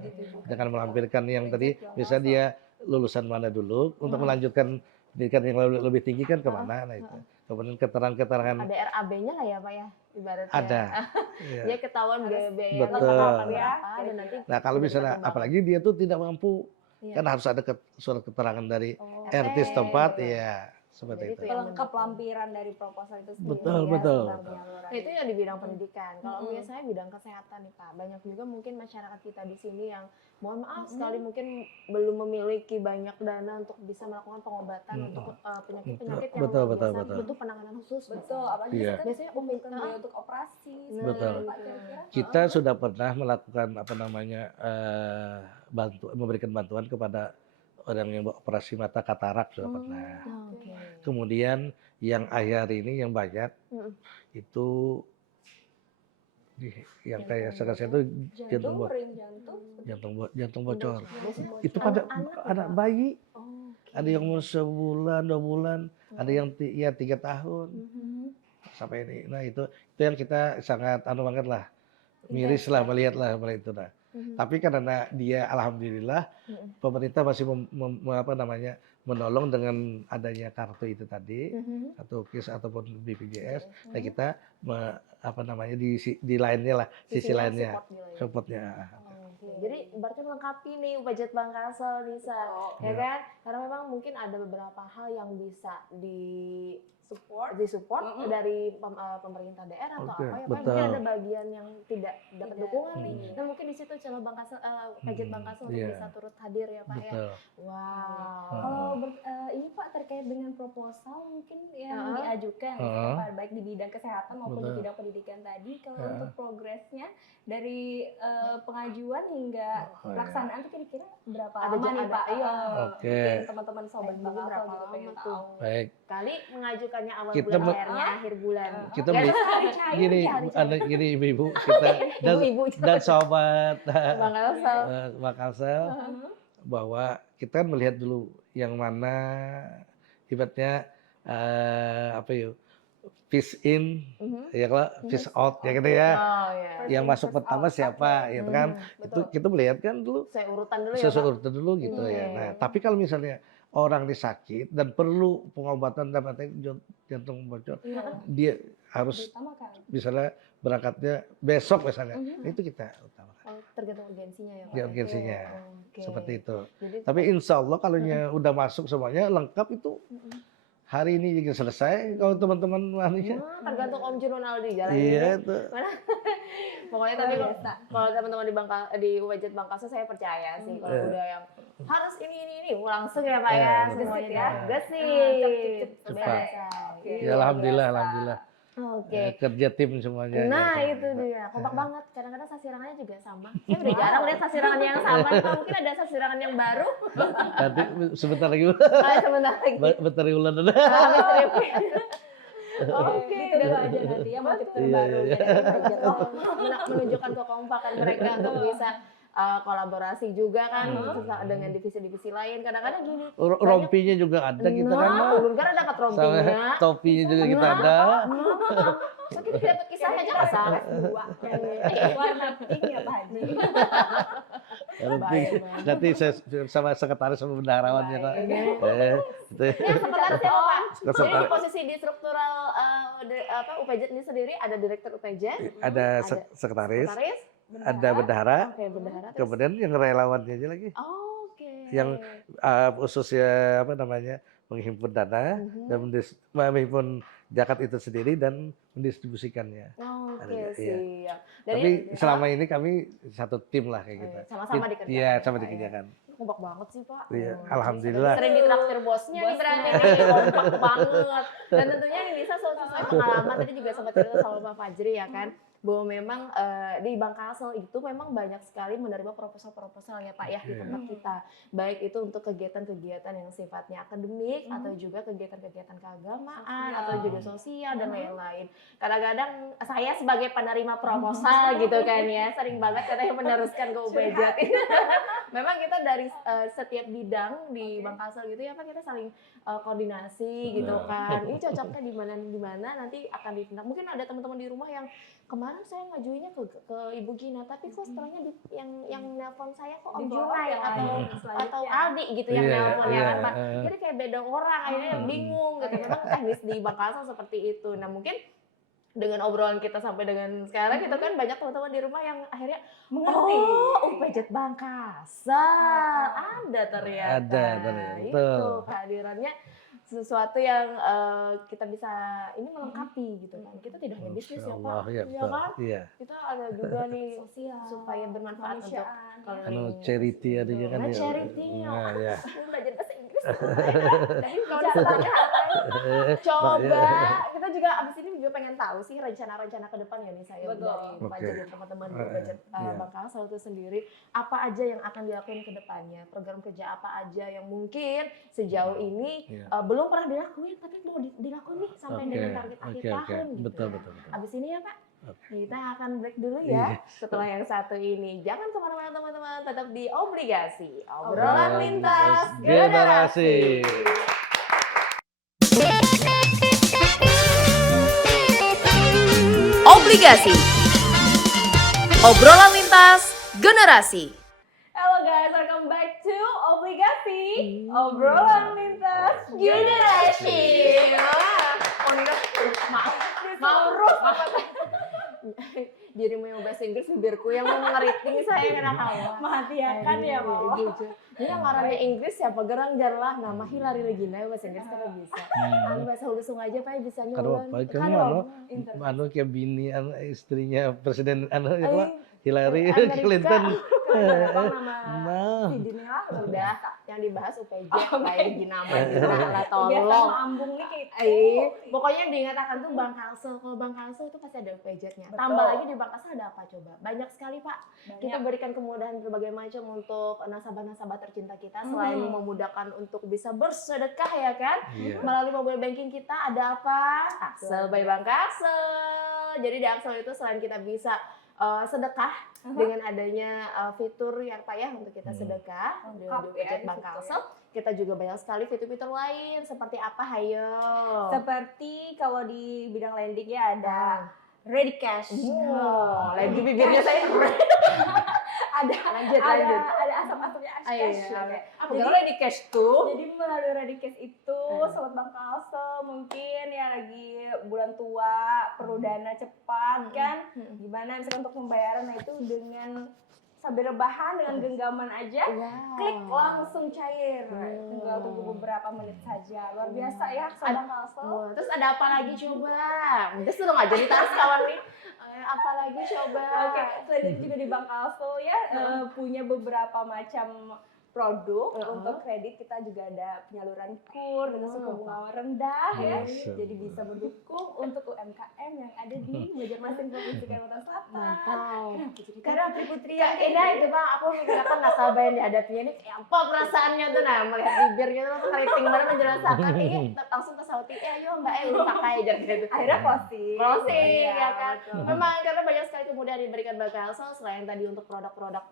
gitu juga. Dengan melampirkan yang tadi, misalnya dia lulusan mana dulu, untuk melanjutkan pendidikan yang lebih tinggi kan kemana, nah itu. Kemudian keterangan-keterangan Ada RAB-nya lah ya Pak ya, ibaratnya. ada. Iya. Dia ketahuan biaya Betul. berapa dan nanti. Nah kalau misalnya, apalagi dia tuh tidak mampu, Iya. kan harus ada surat keterangan dari Oh, RT setempat, ya seperti Jadi itu. itu ya. Pelengkap lampiran dari proposal itu sendiri. Betul, ya, betul. tentang penyaluran. Nah, itu yang di bidang pendidikan. Kalau Mm-mm. biasanya bidang kesehatan nih Pak, banyak juga mungkin masyarakat kita di sini yang mohon maaf sekali mungkin belum memiliki banyak dana untuk bisa melakukan pengobatan untuk penyakit-penyakit yang Betul, luar betul, biasa betul. butuh penanganan khusus. Betul, misalnya. apalagi Iya. kan Biasanya bukan biaya untuk operasi. Nah, Betul. Pak, kira-kira. Kita sudah pernah melakukan memberikan bantuan kepada orang yang beroperasi mata katarak sudah pernah. Oke. Kemudian yang akhir ini yang banyak Mm-mm. itu yang kayak sekarang itu jantung Jantung, bocor, ring jantung. jantung bocor. Biasanya Itu pada anak-anak ya, anak Pak? bayi, Oh, oke. ada yang umur sebulan, 2 bulan, ada yang 3 tahun sampai ini. Nah itu yang kita sangat banget lah, miris lah melihat itu. Nah. Tapi karena dia alhamdulillah pemerintah masih menolong dengan adanya kartu itu tadi, atau KIS ataupun BPJS, nah kita di lainnya lah, sisi lainnya, supportnya. Oke, jadi ibaratnya melengkapi nih budget Bangkasel bisa, ya kan? Karena memang mungkin ada beberapa hal yang bisa disupport dari pemerintah daerah atau Oke, apa ya, Pak. betul. Mungkin ada bagian yang tidak dapat Tidak. dukungan nih. Nah mungkin di situ celah Bangkasel, budget Bangkasel untuk Iya. bisa turut hadir ya Pak ya. Betul. Wow. Kalau ini Pak terkait dengan proposal mungkin yang diajukan baik di bidang kesehatan maupun di Betul. bidang pendidikan tadi, kalau untuk progresnya dari pengajuan hingga pelaksanaan itu kira-kira berapa Ada lama nih ada- Pak? iya. Oke. Mungkin teman-teman sobat Ini bakal berapa juga pengen lama tahu. Baik, Kali mengajukannya awal Kita bulan, me- akhirnya akhir bulan. kita Nggak beli ada Hari cair, gini, hari cair. gini ibu-ibu kita Ibu-ibu dan sobat Bangkasel. Makassar bahwa kita kan melihat dulu yang mana ibaratnya fish in, ya kalau fish out ya gitu ya. Oh ya. Yang masuk pertama siapa, ya kan? Itu kita melihat kan dulu Saya urutan dulu ya sesuai Pak. urutan dulu gitu ya. Iya. Nah, tapi kalau misalnya orang ini sakit dan perlu pengobatan dalam arti jantung bocor, dia harus Diutamakan. misalnya berangkatnya besok misalnya, itu kita utamakan. Oh, tergantung urgensinya ya Pak. Ya, urgensinya. Oke. Seperti itu. Jadi, Tapi insya Allah kalau udah masuk semuanya lengkap itu hari ini juga selesai. Kalau teman-teman manusia, tergantung Om Junun Aldi jalan iya itu. Pokoknya tapi kalau teman-teman di UPJ Bangkasel saya percaya sih kalau udah yang harus ini langsung ya Pak ya semuanya ya. gesit. Cepat. Oke. Ya alhamdulillah. Oke. Kerja tim semuanya. Nah ya, itu dia, kompak banget. Kadang-kadang sasirangannya juga sama. Saya udah jarang lihat sasirangan yang sama. Pak, mungkin ada sasirangan yang baru. Nanti sebentar lagi Sebentar lagi. Beteri ulan ada. Oke. Itu dulu aja nanti ya motif terbaru Iya. dari budget. Menunjukkan kekompakan mereka untuk bisa kolaborasi juga kan dengan divisi-divisi lain. Kadang-kadang gini. Rompinya juga ada kita kan. Ulun kan ada dapat Sama rompinya. topinya juga kita ada. So, kita dapat kisahnya aja nggak salah. Warna pink ya Pak Haji. Nanti saya sama sekretaris sama bendaharawan ya Pak. Itu. Ya, sekretaris siapa Pak? Jadi Sekretaris. di posisi di struktural UPJ ini sendiri ada direktur UPJ, Ada sekretaris, sekretaris, ada bendahara, oke bendahara, terus kemudian yang relawannya aja lagi. oke. Yang khususnya menghimpun dana dan menghimpun zakat itu sendiri dan mendistribusikannya. Oke, Iya. siap. Tapi selama ini kami satu tim lah kayak gitu. sama-sama dikerjakan. Iya, sama Pak, ya. dikerjakan. Kompak banget sih Pak. Iya, alhamdulillah. Sering ditraktir bosnya nih berarti nih, kompak banget. Dan tentunya ini bisa sesuai pengalaman tadi juga sempat cerita sama Pak Fajri ya kan, bahwa memang di Bangkasel itu memang banyak sekali menerima proposal-proposal ya Pak ya di tempat kita. Baik itu untuk kegiatan-kegiatan yang sifatnya akademik atau juga kegiatan-kegiatan keagamaan atau juga sosial dan lain-lain. Kadang-kadang saya sebagai penerima proposal gitu kan ya, sering banget katanya meneruskan ke UPJ. Memang kita dari setiap bidang di Bangkasel gitu ya Pak, kita saling koordinasi gitu kan. Ini cocoknya di mana nanti akan ditindak. Mungkin ada teman-teman di rumah yang kemarin saya ngajuinnya ke Ibu Gina, tapi kok setelahnya yang nelpon saya kok Om Junai atau Aldi gitu yang nelpon ya kan Pak. Jadi kayak beda orang, akhirnya bingung gitu. Memang teknis di Bangkasan seperti itu. Nah mungkin dengan obrolan kita sampai dengan sekarang gitu kan banyak teman-teman di rumah yang akhirnya Mengerti. UPJ Bangkasan ada ternyata. Ada ternyata. Itu kehadirannya sesuatu yang kita bisa ini melengkapi gitu kan. Kita tidak hanya bisnis ya Pak. Allah, ya, Ya betul. kan? Iya. Kita ada juga nih Sosial, supaya bermanfaat untuk kemanusiaan. kalau Anu charity adanya kan Nah, ya. charity-nya. Nah, ya. belajar bahasa Inggris. Tapi kalau misalnya coba kita juga abis ini juga pengen tahu sih rencana-rencana ke depan ya nih saya Betul. dari Pak Oke. Jad dan teman-teman di budget Iya. Bangkasan itu sendiri apa aja yang akan dilakukan ke depannya, program kerja apa aja yang mungkin sejauh ini Iya. belum pernah dilakuin tapi mau dilakuin nih sampai dengan target akhir tahun gitu. Betul, betul, betul. Abis ini ya Pak, Oke. kita akan break dulu Iya. ya setelah yang satu ini. Jangan kemana-mana teman-teman, tetap di Obligasi, obrolan lintas generasi. Obligasi. Obrolan lintas generasi. Halo guys, welcome back to Obligasi, obrolan lintas Generasi. Maaf. Jadi mau bahasa Inggris bibirku yang ngeriting saya kena hawa. Mati ya kan ya mau. Ini yang ngarannya Inggris siapa gerang jarlah nama Hilary Regina bahasa Inggris kan bisa. Anu bahasa Ulusung aja Pak bisa Karo nyuruh. apa kamu anu kayak bini istrinya presiden anu apa Hillary Clinton. Nama Nah, Inilah udah yang dibahas UPJ Oke. kayak Gina lah biasa tolong. ambung nih kayak Pokoknya diingatkan tuh Bang Kalsel. Kalau Bang Kalsel itu pasti ada UPJ-nya. Betul. Tambah lagi di Bang Kalsel ada apa coba? Banyak sekali Pak. banyak. Kita berikan kemudahan berbagai macam untuk nasabah-nasabah tercinta kita. Selain memudahkan untuk bisa bersedekah ya kan. iya. Melalui mobile banking kita ada apa? Axel by Bang Kalsel. Jadi di Axel itu selain kita bisa sedekah dengan adanya fitur yang Pak ya untuk kita sedekah di Lengkap ya, budget di Bang situ ya. Kalsel. Kita juga banyak sekali fitur-fitur lain seperti apa hayo. Seperti kalau di bidang lending ya ada ready cash. Lagi bibirnya saya ada lanjut. ada asap-asapnya Ayo, cash. ya. Oke. Apa Jadi- kalau di cash tuh? Jadi melalui ready cash itu sobat Bang Kalsel mungkin ya lagi bulan tua perlu dana cepat kan. Gimana misalkan untuk pembayaran nah itu dengan sambil rebahan dengan genggaman aja klik langsung cair. Tinggal tunggu beberapa menit saja. Luar biasa ya sobat Bang Kalsel. Wah, terus ada apa lagi coba? Udah suruh nggak jadi tas kawan nih. Apa lagi coba? Oke, selain itu juga di Bank Kalsel ya punya beberapa macam produk untuk kredit. Kita juga ada penyaluran KUR dengan suku bunga rendah ya. Awesome. Jadi bisa mendukung untuk UMKM yang ada di Banjarmasin Provinsi Kalimantan Selatan. Mantap. Karena Putri Ya, ini itu Bang, aku menggunakan nasabah yang dihadapinya ini kayak apa perasaannya tuh nah melihat bibirnya tuh keriting banget menjelaskan ini langsung ke Sauti ayo Mbak udah pakai aja gitu. akhirnya closing. Closing, Iya, ya kan. betul. Memang karena banyak sekali kemudahan diberikan Bang Kalsel selain tadi untuk produk-produk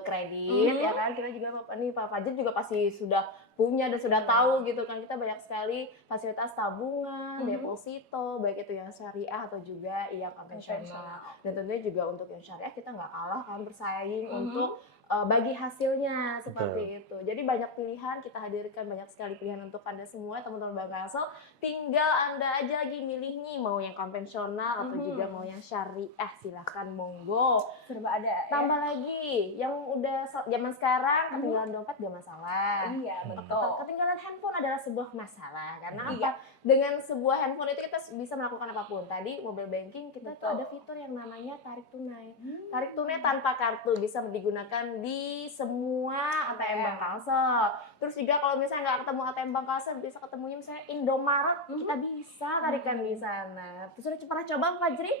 kredit ya kan, kita juga nih Pak Fajar juga pasti sudah punya dan sudah tahu gitu kan, kita banyak sekali fasilitas tabungan, deposito baik itu yang syariah atau juga yang konvensional. Dan tentunya juga untuk yang syariah kita nggak kalah kan bersaing untuk bagi hasilnya seperti itu. Jadi banyak pilihan kita hadirkan, banyak sekali pilihan untuk Anda semua teman-teman Bang Kalsel. Tinggal Anda aja lagi milih nih mau yang konvensional atau juga mau yang syariah, silahkan monggo. Serba ada. Tambah lagi yang udah zaman sekarang ketinggalan dompet gak masalah. Iya, betul. Ketinggalan handphone adalah sebuah masalah karena Iya. apa? Dengan sebuah handphone itu kita bisa melakukan apapun. Tadi mobile banking kita tuh Betul. ada fitur yang namanya tarik tunai. Tarik tunai tanpa kartu bisa digunakan di semua ATM Bank Kalsel. Terus juga kalau misalnya nggak ketemu ATM Bank Kalsel bisa ketemunya misalnya Indomaret, kita bisa tarikan di sana. Terus udah pernah coba Fajri?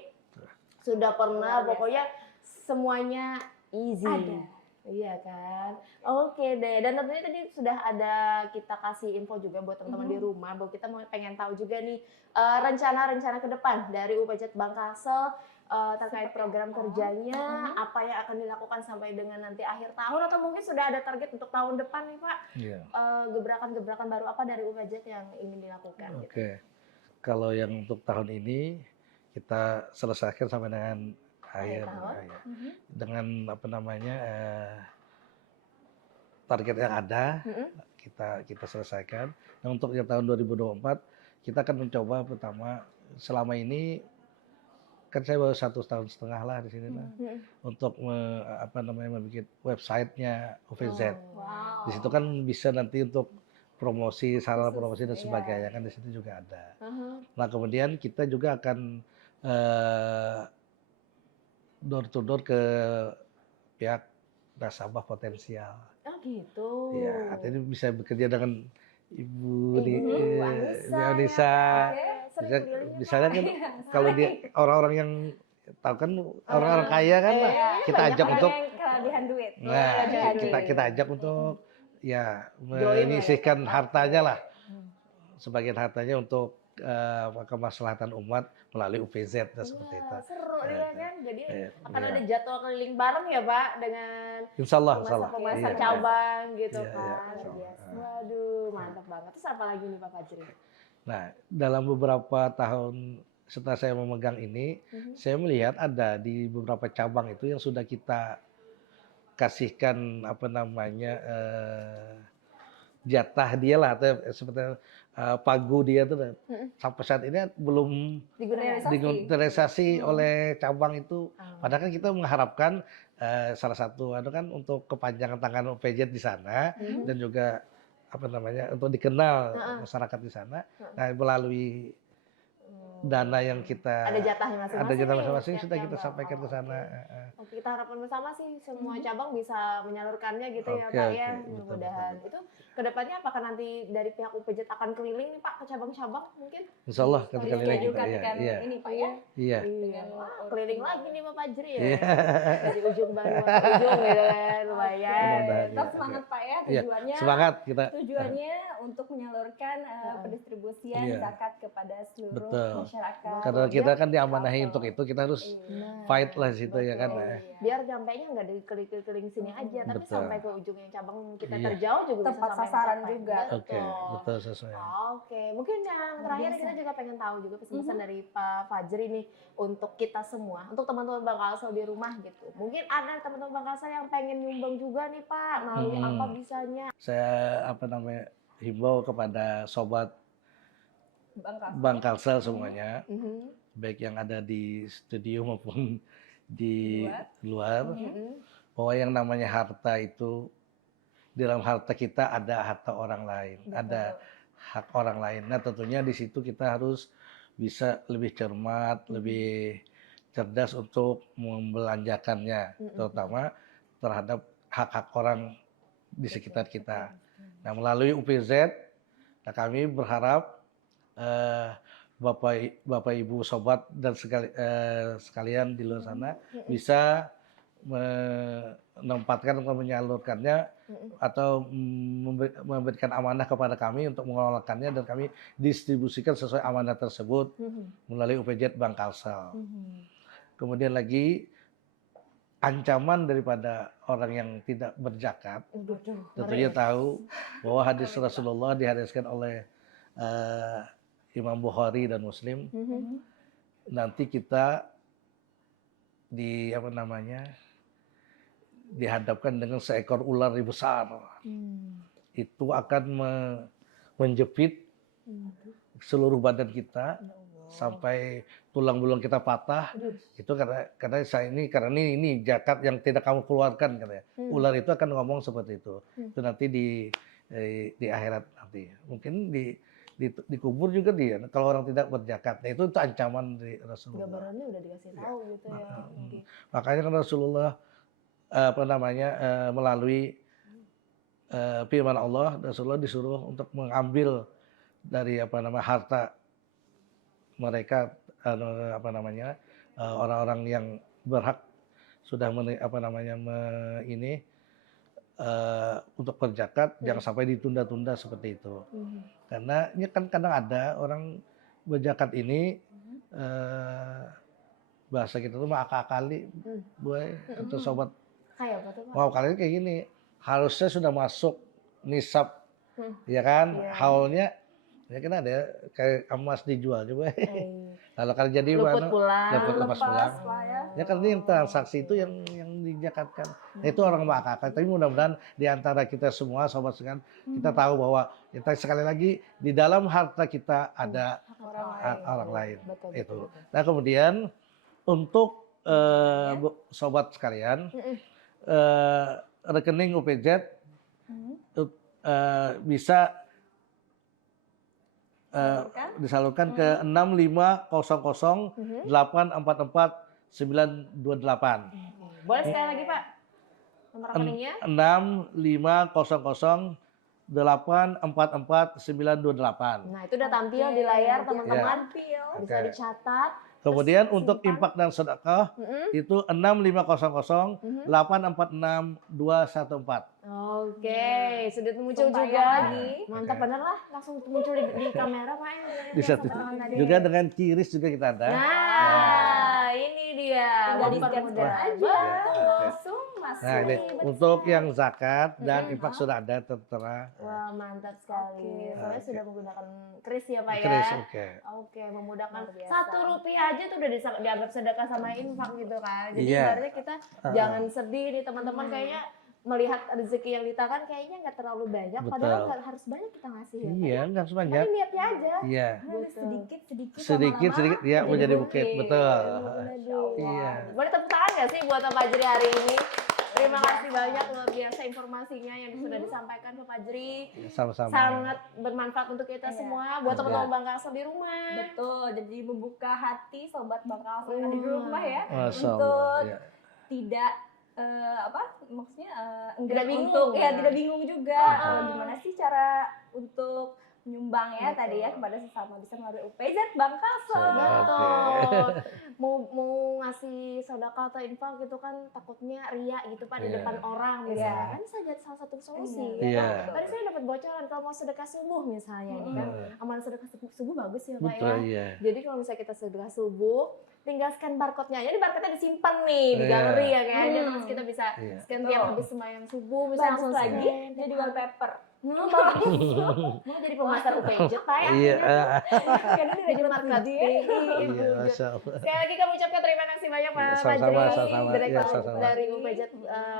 Sudah pernah, Luar biasa. pokoknya semuanya easy. Ada. Iya kan? Oke deh. Dan tentunya tadi sudah ada kita kasih info juga buat teman-teman di rumah bahwa kita mau pengen tahu juga nih rencana-rencana ke depan dari UPJ Bangkasel terkait Seperti program apa? kerjanya, apa yang akan dilakukan sampai dengan nanti akhir tahun atau mungkin sudah ada target untuk tahun depan nih Pak? Iya. Gebrakan-gebrakan baru apa dari UPJ yang ingin dilakukan? Gitu. Oke. Kalau yang untuk tahun ini kita selesaikan sampai dengan akhir tahun. ya. Dengan apa namanya target yang ada kita selesaikan. Dan untuk yang tahun 2024 kita akan mencoba pertama selama ini kan saya baru 1,5 tahun lah di sini lah untuk apa namanya membuat websitenya OVZ. Wow. Di situ kan bisa nanti untuk promosi, sarana promosi dan sebagainya kan di situ juga ada. Nah kemudian kita juga akan door to door ke pihak nasabah potensial. Oh gitu. Ya, artinya bisa bekerja dengan Ibu Anissa. Anissa. Misalnya kan kalau dia orang-orang yang tahu kan orang-orang kaya kan kita ajak untuk kelebihan duit. nah kita ajak untuk ya menyisihkan hartanya lah sebagian hartanya untuk kemaslahatan umat melalui UPZ dan seperti itu. Seru ya kan, jadi akan iya. ada jadwal keliling bareng ya Pak dengan Insya Allah. pemasar Iya. cabang gitu Iya, kan. insya Allah. Yes. Waduh, mantap banget. Terus apa lagi nih Pak Fajri? Nah, dalam beberapa tahun setelah saya memegang ini, saya melihat ada di beberapa cabang itu yang sudah kita kasihkan apa namanya jatah dia lah atau seperti pagu dia tuh sampai saat ini belum digitalisasi oleh cabang itu. Padahal kan kita mengharapkan salah satu kan untuk kepanjangan tangan OPJ di sana dan juga apa namanya untuk dikenal masyarakat di sana. Nah melalui dana yang kita ada jatahnya masing-masing sudah kita sampaikan ke sana. Oke, kita harapkan bersama sih semua cabang bisa menyalurkannya gitu ya Pak ya. Mudah-mudahan itu kedepannya apakah nanti dari pihak UPJ akan keliling nih Pak ke cabang-cabang mungkin? Insya Allah keliling kita iya. Ini Pak ya. Iya. Keliling lagi nih Pak Fajri ya. Dari ujung Bandung ke ujung gitu kan lumayan. Tetap semangat Pak ya tujuannya. Semangat kita. Tujuannya untuk menyalurkan pendistribusian zakat kepada seluruh masyarakat. Karena kita kan diamanahi untuk itu, kita harus fight lah di situ ya kan. Biar sampainya nggak di keliling sini aja, tapi sampai ke ujung yang cabang kita terjauh juga tepat bisa sasaran juga. Oke, betul sesuai. Oke, mungkin yang terakhir kita juga pengen tahu juga pesan-pesan dari Pak Fajri nih untuk kita semua, untuk teman-teman Bangkasel di rumah gitu. Mungkin ada teman-teman Bangkasel yang pengen nyumbang juga nih Pak, melalui apa bisanya? Saya apa namanya himbau kepada sobat Bangkasel semuanya, baik yang ada di studio maupun di luar, bahwa yang namanya harta itu di dalam harta kita ada harta orang lain, ada hak orang lain. Nah tentunya di situ kita harus bisa lebih cermat, lebih cerdas untuk membelanjakannya, terutama terhadap hak-hak orang di sekitar kita. Nah melalui UPZ, nah kami berharap Bapak Ibu sobat dan sekalian di luar sana bisa menempatkan atau menyalurkannya atau memberikan amanah kepada kami untuk mengelolakannya dan kami distribusikan sesuai amanah tersebut melalui UPJ Bangkasel. Kemudian lagi ancaman daripada orang yang tidak berzakat, tentunya tahu bahwa hadis Rasulullah dihadiskan oleh Imam Bukhari dan Muslim. Nanti kita dihadapkan dengan seekor ular yang besar. Itu akan menjepit seluruh badan kita sampai tulang belulang kita patah. Itu karena ini zakat yang tidak kamu keluarkan katanya. Ular itu akan ngomong seperti itu. Itu nanti di akhirat nanti. Mungkin dikubur juga dia kalau orang tidak berzakat. Nah, itu ancaman dari Rasulullah. Gambarannya udah dikasih tahu gitu ya. Makanya kan Rasulullah melalui firman Allah, Rasulullah disuruh untuk mengambil dari harta mereka orang-orang yang berhak sudah untuk berzakat jangan sampai ditunda-tunda seperti itu. Karena ini kan kadang ada orang berzakat ini bahasa kita tuh akal-akali, boy atau sobat. Kayak apa tuh, Pak? Mau kali kayak gini, harusnya sudah masuk nisab, ya kan? Haulnya ya kan ada kayak emas dijual coba. Lalu kalau jadi Luput mana? pulang. Lepas pulang. lah ya. Ya kan ini yang transaksi itu yang dijakatkan. Nah, itu orang akal. Tapi mudah-mudahan di antara kita semua sobat sekalian kita tahu bahwa kita sekali lagi di dalam harta kita ada orang lain. Betul, Itu. betul. Nah kemudian untuk sobat sekalian rekening UPZ bisa disalurkan ke 6500 844 928. Boleh sekali lagi, Pak? Nomor rekeningnya? 6500 844 928. Nah, itu udah tampil di layar, teman-teman. Bisa Oke. dicatat. Kemudian Terus untuk simpan. infak dan sedekah itu 6500 846 214. Oke, sudah muncul Sumpah juga. lagi. Mantap bener lah, langsung muncul di kamera, Pak. Bisa Tadi. juga dengan kiris juga kita ada. Nah, ini dia. Tinggal Bumper di-scan muda aja, Betul. langsung masuk. Nah ini untuk yang zakat dan infak sudah ada tertera. Wah, mantap sekali. Oke. Soalnya sudah menggunakan kris ya, Pak ya. Kiris, oke. Oke, memudahkan. Luar biasa. Rp1 aja tuh udah dianggap sedekah sama infak gitu kan. Jadi Iya. sebenarnya kita jangan sedih nih teman-teman, kayaknya melihat rezeki yang ditakan kayaknya nggak terlalu banyak. Padahal Betul. harus banyak kita ngasih ya. Iya, nggak sebanyak. Tapi niatnya aja. Iya. Sedikit Sedikit ya menjadi bukit, betul. Aduh. Iya. Boleh tepuk tangan nggak sih buat Pak Fajri hari ini? Terima kasih banyak, luar biasa informasinya yang sudah disampaikan Pak Fajri. Sama-sama. Sangat bermanfaat untuk kita semua, buat teman-teman Bang Kasel di rumah. Betul, jadi membuka hati sobat bakal ada di rumah ya Masya Allah. untuk Ya. tidak maksudnya Tidak bingung. untuk tidak bingung juga Ah. gimana sih cara untuk menyumbang ya tadi ya kepada sesama bisa melalui UPZ Bang Kasel. Betul. Mau ngasih sedekah atau infak gitu kan takutnya ria gitu Pak di Iya. depan orang misalnya. Kan saja salah satu solusi. Iya. Ya kan? Tadi saya dapat bocoran kalau mau sedekah subuh misalnya ini kan. Amal sedekah subuh bagus ya Pak Betul, ya. iya. Jadi kalau misalnya kita sedekah subuh, tinggal scan barcode-nya aja. Jadi barcode-nya disimpan nih di Iya. galeri ya kan. Jadi terus kita bisa Iya. scan tiap habis sembahyang subuh misalnya Bagus langsung lagi scan. jadi wallpaper. Nah, bagus. Mau jadi pemaster UPJ Pak ya. Iya. Karena dia Jadi marketing. Iya, Masya Allah. Sekali lagi kami ucapkan terima kasih banyak Pak Sama-sama, Fajri, sama-sama. Direktur Iya, sama-sama. dari UPJ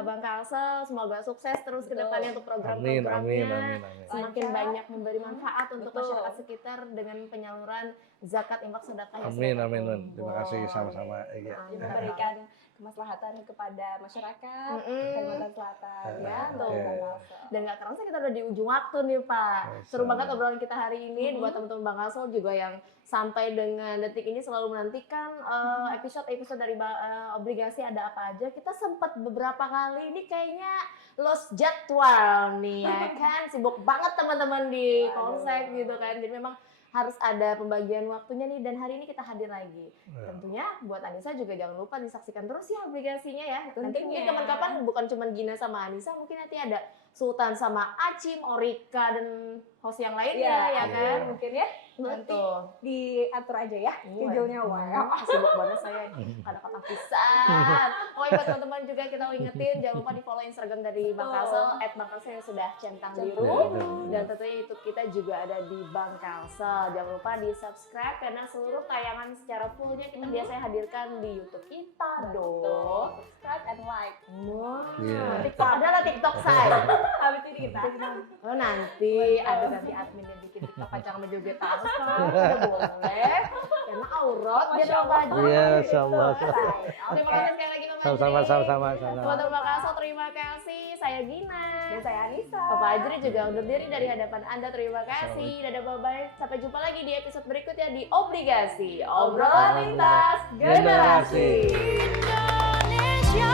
Bang Kalsel. Semoga sukses terus ke depannya untuk Amin, program-programnya. amin, amin, amin. Semakin banyak memberi manfaat untuk Betul. masyarakat sekitar dengan penyaluran zakat infak sedekah. yang Amin, sudah amin, amin. terkumpul. Terima kasih sama-sama. Iya. Jadi memberikan kemaslahatan kepada masyarakat Kalimantan Selatan ya untuk Oke. Bang Kasel. Dan gak kerasa kita udah di ujung waktu nih Pak. Seru Sama. banget obrolan kita hari ini. Buat teman-teman Bang Kasel juga yang sampai dengan detik ini selalu menantikan episode-episode dari obligasi ada apa aja. Kita sempat beberapa kali ini kayaknya lost jadwal nih ya kan. Sibuk banget teman-teman di Polsek gitu kan. Jadi memang harus ada pembagian waktunya nih dan hari ini kita hadir lagi. Ya. Tentunya buat Anissa juga jangan lupa disaksikan terus ya obligasinya ya. Nanti Tentunya. mungkin kapan-kapan bukan cuma Gina sama Anissa, mungkin nanti ada Sultan sama Acim, Orika dan host yang lainnya ya kan. Mungkin ya nanti Betul. diatur aja ya schedule-nya wah. Sibuk banget saya kata-kata pisan. Oh iya buat teman-teman juga kita ingetin jangan lupa di follow Instagram dari Bang Kalsel @bangkalsel yang sudah centang biru dan tentunya YouTube kita juga ada di Bang Kalsel. Jangan lupa di subscribe karena seluruh tayangan secara fullnya kita biasanya hadirkan di YouTube kita dong. Subscribe and like. Wah, Iya. TikTok adalah TikTok saya. Habis ini kita Oh nanti ada nanti admin yang bikin TikTok pacar menjoget tas kan udah boleh karena aurat dia Masya mau Allah. baju. Iya, Masya Allah. Terima kasih sekali lagi Bang Sama-sama, Fajri. sama-sama. Teman-teman Bang Kasel, terima kasih. Saya Gina. dan saya Anissa. Pak Fajri juga undur diri dari hadapan Anda. Terima kasih. Dadah bye-bye. Sampai jumpa lagi di episode berikutnya di Obligasi. Obrolan lintas generasi. Indonesia.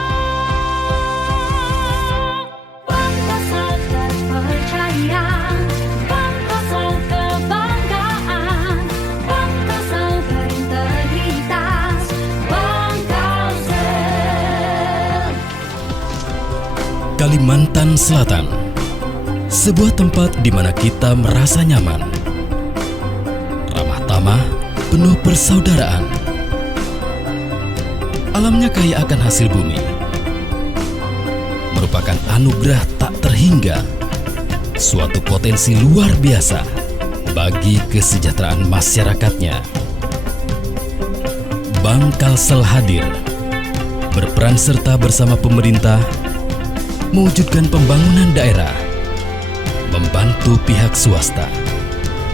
Kalimantan Selatan, sebuah tempat di mana kita merasa nyaman, ramah tamah, penuh persaudaraan. Alamnya kaya akan hasil bumi, merupakan anugerah tak terhingga, suatu potensi luar biasa bagi kesejahteraan masyarakatnya. Bank Kalsel hadir, berperan serta bersama pemerintah mewujudkan pembangunan daerah, membantu pihak swasta,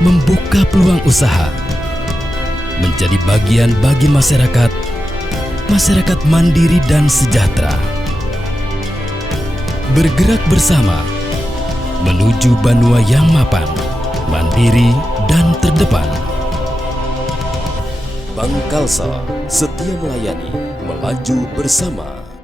membuka peluang usaha, menjadi bagian bagi masyarakat mandiri dan sejahtera. Bergerak bersama menuju Banua yang mapan, mandiri, dan terdepan. Bank Kalsel setia melayani, melaju bersama.